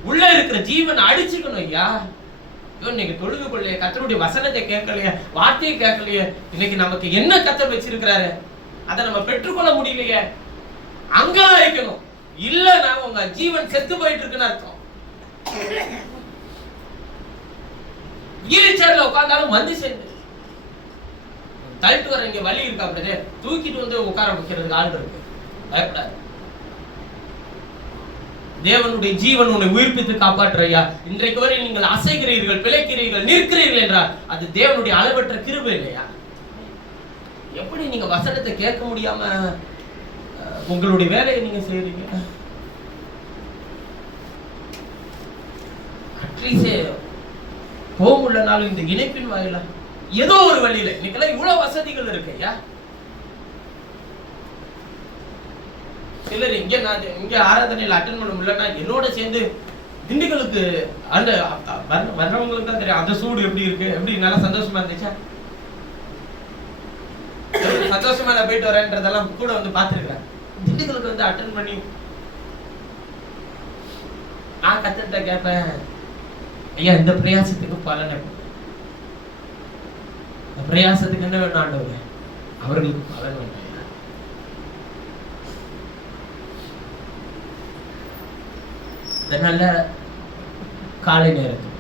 உள்ள இருக்கிற ஜீவன் அடிச்சுக்கணும். ஐயா, இன்னைக்கு தொழுது கொள்ளைய, கர்த்தருடைய வசனத்தை கேட்கலையே, வார்த்தையை கேட்கலையே, இன்னைக்கு நமக்கு என்ன கர்த்தர் வச்சிருக்கிறாரு அதை நம்ம பெற்றுக்கொள்ள முடியலையே, அங்கதான் இருக்கணும். இல்லன்னா உங்க ஜீவன் செத்து போயிட்டு இருக்குன்னு அர்த்தம். வீல் சேர்ல உட்கார்ந்தாலும் வந்து சேர்ந்து தள்ளிட்டு வர இங்க வலி இருக்கா, அப்படியே தூக்கிட்டு வந்து உட்கார வைக்கிறதுக்கு ஆள் இருக்கு. பயப்படாது. தேவனுடைய ஜீவன் உன்னை உயிர்ப்பித்து காப்பாற்றுறையா. இன்றைக்கு வரை நீங்கள் அசைகிறீர்கள், பிழைக்கிறீர்கள், நிற்கிறீர்கள் என்றால் அது தேவனுடைய அளவற்ற கிருபை இல்லையா? எப்படி நீங்க வசனத்தை கேட்க முடியாம உங்களுடைய வேலையை நீங்க செய்றீங்க? அட்லீஸ்ட் ஹோம் உள்ளனாலும் இந்த இணைப்பின் வாயிலா ஏதோ ஒரு வழியில இன்னைக்கெல்லாம் இவ்வளவு வசதிகள் இருக்கு ஐயா. சிலர் இங்க ஆராதனையில் அட்டென்ட் பண்ண முடியலன்னா என்னோட சேர்ந்து திண்டுக்கலுக்கு அந்த வர்றவங்களுக்கு தான் தெரியும் அந்த சூடு எப்படி இருக்கு, எப்படி நல்லா சந்தோஷமா இருந்துச்சா, சந்தோஷமா நான் போயிட்டு வரேன்றதெல்லாம் கூட வந்து பார்த்துருக்கிறேன். திண்டுக்கலுக்கு வந்து அட்டென்ட் பண்ணி நான் கத்துட்ட கேட்பேன், ஐயா இந்த பிரயாசத்துக்கு பலன், இந்த பிரயாசத்துக்கு என்ன வேணும் ஆண்டவரே, அவர்களுக்கு பலன் வேணும். இதனால காலை நேரத்தில்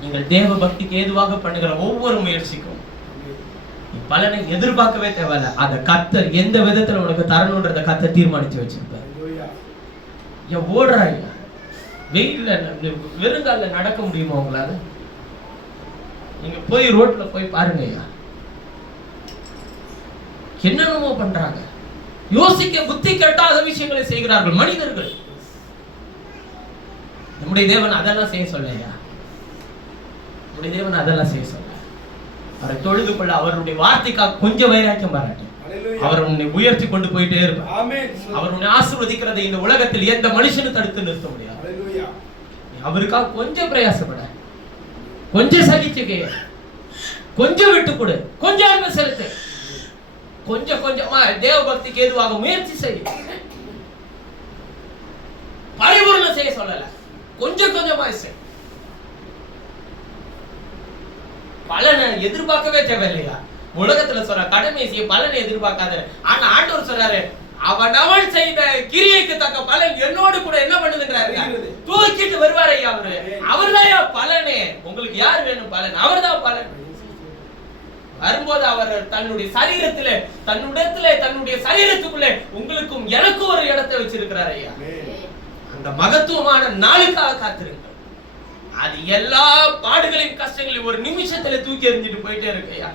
நீங்கள் தேவ பக்திக்கு ஏதுவாக பண்ணுகிற ஒவ்வொரு முயற்சிக்கும் பலனை எதிர்பார்க்கவே தேவையில்ல. அந்த கர்த்தர் எந்த விதத்துல உனக்கு தரணும்ன்றத கர்த்தர் தீர்மானிச்சு வச்சிருப்பாரு. ஏன் ஓடுறாங்க வெயில்ல வெறுங்கால நடக்க முடியுமா உங்களால? நீங்க போய் ரோட்ல போய் பாருங்க ஐயா, என்னென்னமோ பண்றாங்க. யோசிக்க புத்தி கெட்டாத விஷயங்களை செய்கிறார்கள் மனிதர்கள். நம்முடைய தேவன் அதெல்லாம் செய்ய சொல்லையா, நம்முடைய தேவன் அதெல்லாம் செய்ய சொல்ல. அவரை தொழுது கொள்ள அவருடைய வார்த்தைக்காக கொஞ்சம் வைராக்கியம் பாராட்டு. அவர் உன்னை உயர்த்தி கொண்டு போயிட்டே இருப்பார். அவர் உன்னை ஆசீர்வதிக்கிறதை இந்த உலகத்தில் எந்த மனுஷனும் தடுத்து நிறுத்த முடியாது. அவருக்காக கொஞ்சம் பிரயாசப்பட, கொஞ்சம் சகிச்சுக்க, கொஞ்சம் விட்டு கொடு, கொஞ்சம் அன்பு செலுத்து, கொஞ்சம் கொஞ்சமா தேவ பக்திக்கு ஏதுவாக முயற்சி செய். பரிபூர்ணம் செய்ய சொல்லல, கொஞ்சம் கொஞ்சமா செய். பலனை எதிர்பார்க்கவே தேவையில்லையா? உலகத்துல சொல்ற கடமை செய்ய பலனை எதிர்பார்க்காத. ஆனா ஆண்டவர் சொல்றாரு, அவன் செய்த கிரியைக்கு தக்க பலன் என்னோடு கூட என்ன பண்ணுதுன்றாரு, தூக்கிட்டு வருவார் ஐயா. அவர்தான் பலனே. உங்களுக்கு யார் வேணும் பலன்? அவர்தான் பலன். வரும்போது அவர் தன்னுடைய சரீரத்திலே, தன்னுடைய சரீரத்துக்குள்ளே உங்களுக்கும் எனக்கும் ஒரு இடத்தை வச்சிருக்கிறார் ஐயா. அந்த மகத்துவமான நாளுக்காக காத்திருங்க. அது எல்லா பாடுகளையும் கஷ்டங்களையும் ஒரு நிமிஷத்துல தூக்கி எறிஞ்சிட்டு போயிட்டே இருக்கு ஐயா.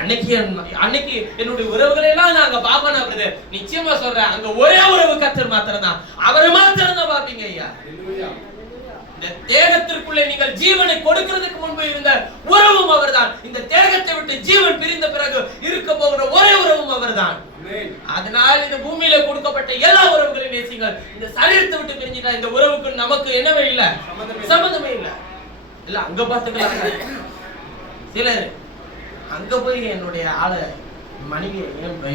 அன்னைக்கு என்னுடைய உறவுகளை எல்லாம் நாங்க பாப்பனா பிரதர், நிச்சயமா சொல்றேன், அங்க ஒரே உறவு கர்த்தர் மாத்திரம் தான், அவரை மாத்திரம் தான் பாப்பீங்க ஐயா. இந்த தேகத்திற்குள்ளே நீங்கள் ஜீவனை கொடுக்கிறதுக்கு முன்பு இருந்த உறவும் அவர்தான். இந்த தேகத்தை விட்டு ஜீவன் பிரிந்த பிறகு இருக்க போகிற ஒரே உறவும் அவர்தான். அதனால் இந்த பூமியில கொடுக்கப்பட்ட எல்லா உறவுகளையும் நேசிங்கள். இந்த சரீரத்தை விட்டு பிரிஞ்சிட்டா இந்த உறவுக்கு நமக்கு என்னவே இல்ல, சம்பந்தமே இல்ல. இல்ல அங்க பாத்துக்கலாம். சிலர் அங்க போய் என்னுடைய ஆளை, மனைவி,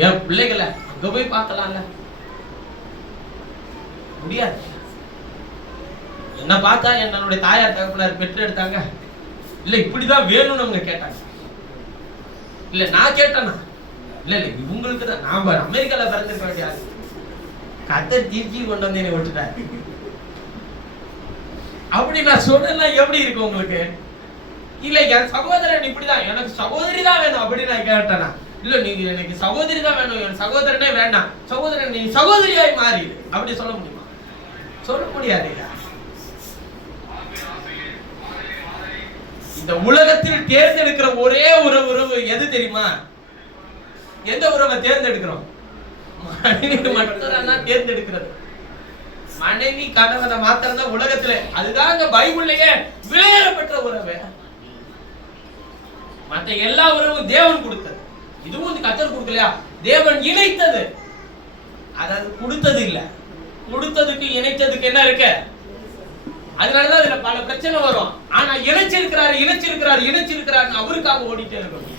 என் பிள்ளைகளை அங்க போய் பார்க்கலாம்ல, முடியாது. என்ன பார்த்தா என்னுடைய தாயார் தகப்பனார் பெற்று எடுத்தாங்க, இல்ல இப்படிதான் வேணும்னு அவங்க கேட்டாங்க. இல்ல நான் கேட்டேனா? இல்ல இவங்களுக்கு தான். நான் அமெரிக்கால பிறந்திருக்க வேண்டிய ஆளு. கத்தர் ஜீப்ஜி கொண்டு வந்து என்னை விட்டுட்டார். அப்படி நான் சொன்னா எப்படி இருக்கு உங்களுக்கு? இல்ல என் சகோதரன் இப்படிதான், எனக்கு சகோதரி தான் வேணும் அப்படி நான் கேட்டேனா? இல்ல நீங்க எனக்கு சகோதரி தான் வேணும், என் சகோதரனே வேண்டாம், சகோதரன் நீ சகோதரியாய் மாறி அப்படி சொல்ல முடியுமா? சொல்ல முடியாது. இந்த உலகத்தில் தேர்ந்தெடுக்கிற ஒரே உறவு எது தெரியுமா? எந்த உறவை தேர்ந்தெடுக்கிறோம்? மனைவி மட்டும் தான் தேர்ந்தெடுக்கிறது. மனைவி கணவனை மாத்திரம் தான் உலகத்துல. அதுதாங்க பைபிள்லயே விளையாடப்பட்ட உறவு. மற்ற எல்லா உறவும் தேவன் கொடுத்தது. இதுவும் கர்த்தர் கொடுக்கலையா? தேவன் இணைத்தது. அதாவது கொடுத்தது இல்ல, கொடுத்ததுக்கு இணைத்ததுக்கு என்ன இருக்கு? அதனாலதான் இதுல பல பிரச்சனை வரும். ஆனா இணைச்சிருக்கிறாரு அவருக்காக ஓடிட்டே இருக்கணும்,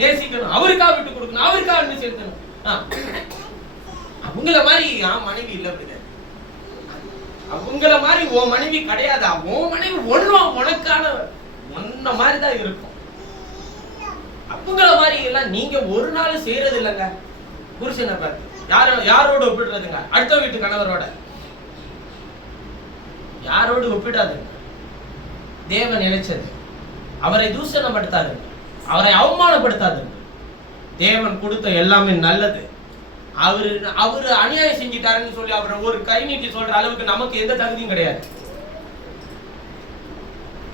நேசிக்கணும், அவருக்காக விட்டு கொடுக்கணும், அவருக்காக சேர்க்கணும். அவங்கள மாதிரி மனைவி இல்ல, அவங்கள மாதிரி உன் மனைவி கிடையாதா? உன் மனைவி உனக்கான ஒன்ன மாதிரிதான் இருக்கும். அவங்கள மாதிரி எல்லாம் நீங்க ஒரு நாள் செய்யறது இல்லைங்க. புருஷனை பார்த்து யாரோட ஒப்பிடுறதுங்க? அடுத்த வீட்டு கணவரோட யாரோடு ஒப்பிடாதுங்க. தேவன் நினைச்சது. அவரை தூஷணப்படுத்தாது, அவரை அவமானப்படுத்தாது. தேவன் கொடுத்த எல்லாமே நல்லது. அவரு அநியாயம் செஞ்சிட்டாருன்னு சொல்லி அவரை ஒரு கை நீட்டி சொல்ற அளவுக்கு நமக்கு எந்த தகுதியும் கிடையாது.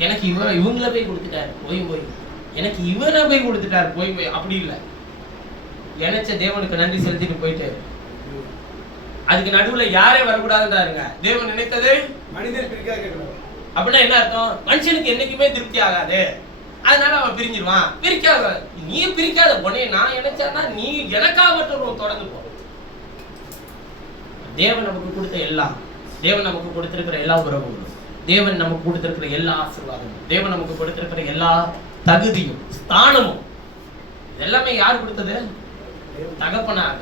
எனக்கு இவங்கள போய் கொடுத்துட்டாரு போய், எனக்கு இவனை போய் கொடுத்துட்டாரு போய், அப்படி இல்லை. நினைச்ச தேவனுக்கு நன்றி செலுத்திட்டு போயிட்டு அதுக்கு நடுவுல யாரே வரக்கூடாதுன்றாருங்க. தேவன் நினைத்தது மனிதன் அப்படின்னா என்ன அர்த்தம்? மனுஷனுக்கு என்னைக்குமே திருப்தி ஆகாது, அதனால அவன் பிரிஞ்சிருவான். பிரிக்காத, நீ பிரிக்காத பொண்ணே, நான் நினைச்சா நீ எனக்காக மட்டும் தொடர்ந்து போ. தேவன் நமக்கு கொடுத்த எல்லாம், தேவன் நமக்கு கொடுத்திருக்கிற எல்லா உறவுகளும், தேவன் நமக்கு கொடுத்திருக்கிற எல்லா ஆசீர்வாதமும், தேவன் நமக்கு கொடுத்திருக்கிற எல்லா தகுதியும் ஸ்தானமும் எல்லாமே யார் கொடுத்தது? தகப்பனாக,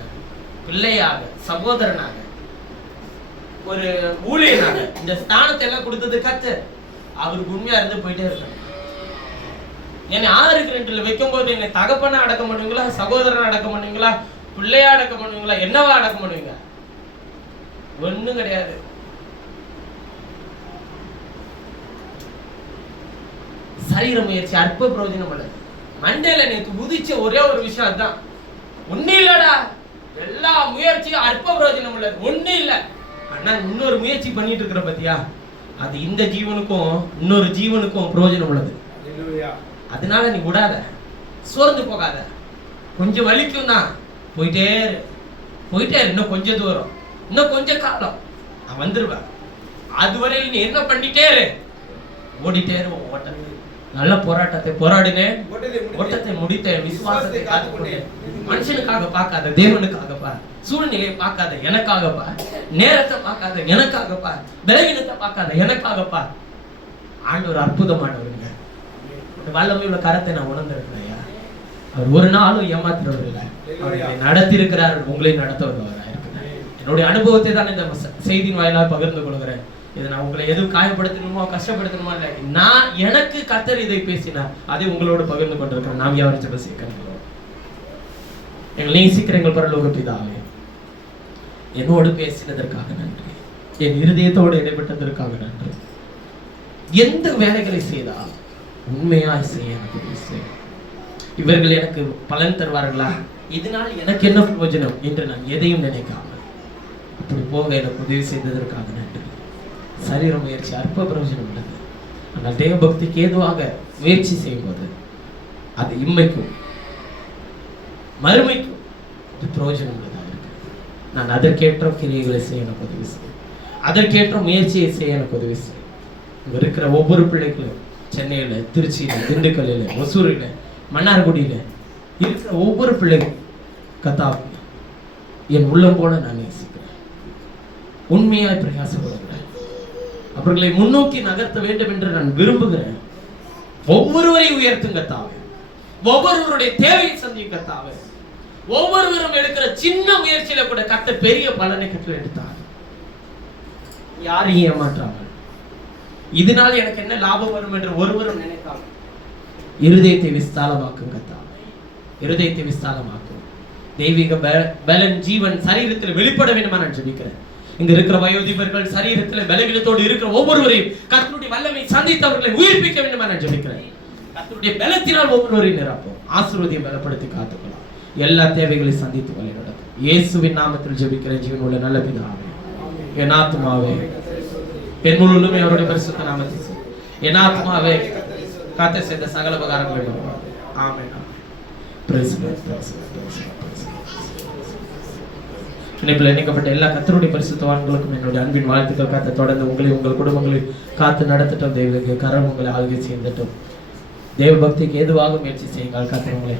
பிள்ளையாக, சகோதரனாக, ஒரு ஊழியனாக இந்த ஸ்தானத்தை எல்லாம் கொடுத்தது கர்த்தர். அவருக்கு உண்மையா இருந்து போயிட்டே இருக்காங்க. என்னை 6:2 வைக்கும் போது என்னை தகப்பனா அடக்கம் பண்ணுவீங்களா, சகோதரனா அடக்கம் பண்ணுவீங்களா, பிள்ளையா அடக்கம் பண்ணுவீங்களா, என்னவா அடக்கம் பண்ணுவீங்க? ஒண்ணும் கிடையாது. சரீர முயற்சி அற்ப பிரயோஜனம் உள்ளது. மண்டையில நேற்று உதிச்ச ஒரே ஒரு விஷயம் அதுதான். ஒண்ணு இல்லடா, எல்லா முயற்சியும் அற்ப பிரயோஜனம் உள்ளது, ஒண்ணு இல்ல. ஆனா இன்னொரு முயற்சி பண்ணிட்டு இருக்கிற பத்தியா, அது இந்த ஜீவனுக்கும் இன்னொரு ஜீவனுக்கும் பிரயோஜனம் உள்ளது. அதனால நீ விடாத, சோர்ந்து போகாத. கொஞ்சம் வலிக்கும் தான், போயிட்டே இன்னும் கொஞ்சம் தூரம், இன்னும் கொஞ்சம் காலம் நான் வந்துருவேன். அதுவரையில் நீ என்ன பண்ணிட்டே இரு, ஓடிட்டே இருவோம். ஓட்ட நல்ல போராட்டத்தை போராடினேன், ஓட்டத்தை முடித்தேன், விசுவாசத்தை காத்துக்கொண்டேன். மனுஷனுக்காக பார்க்காத, தேவனுக்காக பார். சூழ்நிலையை பார்க்காத, எனக்காக பார். நேரத்தை பார்க்காத, எனக்காக பார். பலவீனத்தை பார்க்காத, எனக்காக பார். ஆண்டவர் அற்புதமானவருங்க. வல்லமை உள்ள கரத்தை நான் உணர்ந்திருக்கிறேன். அவர் ஒரு நாளும் ஏமாத்துறவர் இல்லை. அவரை நடத்தி இருக்கிறார், உங்களை நடத்த வருவாரா இருக்கிறார். என்னுடைய அனுபவத்தை தான் இந்த செய்தியின் வாயிலாக பகிர்ந்து கொள்கிறேன். இதை நான் உங்களை எதுவும் காயப்படுத்தணுமோ கஷ்டப்படுத்தணுமோ இல்லை. நான் எனக்கு கர்த்தர் இதை பேசினார், அதை உங்களோடு பகிர்ந்து கொண்டிருக்கிறேன். நாம் யாரும் ஜெப செய்கிறோம். எங்கள் நேசிக்கிற எங்கள் பரலோக பிதாவே, என்னோடு பேசினதற்காக நன்றி, என் இருதயத்தோடு இடைப்பட்டதற்காக நன்றி. எந்த வேலைகளை செய்தால் உண்மையாய் செய்ய எனக்கு இவர்கள் எனக்கு பலன் தருவார்களா, இதனால் எனக்கு என்ன பிரயோஜனம் என்று நான் எதையும் நினைக்காம அப்படி போக எனக்கு உதவி செய்ததற்காக நன்றி. சரீர முயற்சி அற்ப பிரயோஜனம் உள்ளது. ஆனால் தேவ பக்திக்கு ஏதுவாக முயற்சி செய்யும்போது அது இம்மைக்கும் மறுமைக்கும் பிரயோஜனம் உள்ளதாக இருக்கு. நான் அதற்கேற்ற கிரியைகளை செய்ய எனக்கு உதவி செய்யும், அதற்கேற்ற முயற்சியை செய்ய எனக்கு உதவி செய்யும். இங்க இருக்கிற ஒவ்வொரு பிள்ளைகளும் சென்னையில, திருச்சியில, திண்டுக்கல்லில், ஒசூரில், மன்னார்குடியில இருக்கிற ஒவ்வொரு பிள்ளைகளும் கர்த்தாவே என் உள்ளம் போல நான் நேசிக்கிறேன். உண்மையாய் பிரயாசப்படுகிறேன். அவர்களை முன்னோக்கி நகர்த்த வேண்டும் என்று நான் விரும்புகிறேன். ஒவ்வொருவரையும் உயர்த்தும் கர்த்தாவே, ஒவ்வொருவருடைய தேவையை சந்திக்கும் கர்த்தாவே. ஒவ்வொருவரும் எடுக்கிற சின்ன முயற்சியில கூட கர்த்தர் பெரிய பலனை கற்று எடுத்தார். யாரையும் ஏமாற்றாமல், இதனால் எனக்கு என்ன லாபம் வரும் என்று ஒருவரும் நினைக்காமல் இருதயத்தை விஸ்தாலமாக்கும் கர்த்தாவே. இருதயத்தை விசாலமாக்கும். தெய்வீக பலன் ஜீவன் சரீரத்தில் வெளிப்பட வேண்டுமா நான் ஜெபிக்கிறேன். இங்க இருக்கிற வயோதிபர்கள், சரீரத்தில் பலவீனத்தோடு இருக்கிற ஒவ்வொருவரையும் கர்த்தருடைய வல்லமை சந்தித்தவர்களை உயிர்ப்பிக்க வேண்டுமா நான் ஜெபிக்கிறேன். கர்த்தருடைய பலத்தினால் ஒவ்வொருவரையும் நிரப்பும். ஆசீர்வாதத்தை பலப்படுத்தி காத்துக்கலாம். எல்லா தேவைகளையும் சந்தித்து வழி நடக்கும். இயேசுவின் நாமத்தில் ஜெபிக்கிறேன் ஜீவன் உள்ள நல்ல பிதாவே. என் ஆத்துமாவே என் முழுமே அவருடைய பரிசுத்த நாமத்தில் என் ஆத்துமாவே கர்த்தர் செய்த சகல உபகாரங்களை ஆமென். பிரைஸ் இணைக்கப்பட்ட எல்லா கர்த்தருடைய பரிசுத்தவான்களுக்கும் என்னுடைய அன்பின் வாழ்த்துக்கள். கர்த்தர் தொடர்ந்து உங்களை உங்கள் குடும்பங்களை காத்து நடத்தட்டும். தெய்வ கரம் உங்களை ஆளுகை செய்யட்டும். தேவ பக்திக்கு ஏதுவாக முயற்சி செய்யுங்கள். கர்த்தர் உங்களை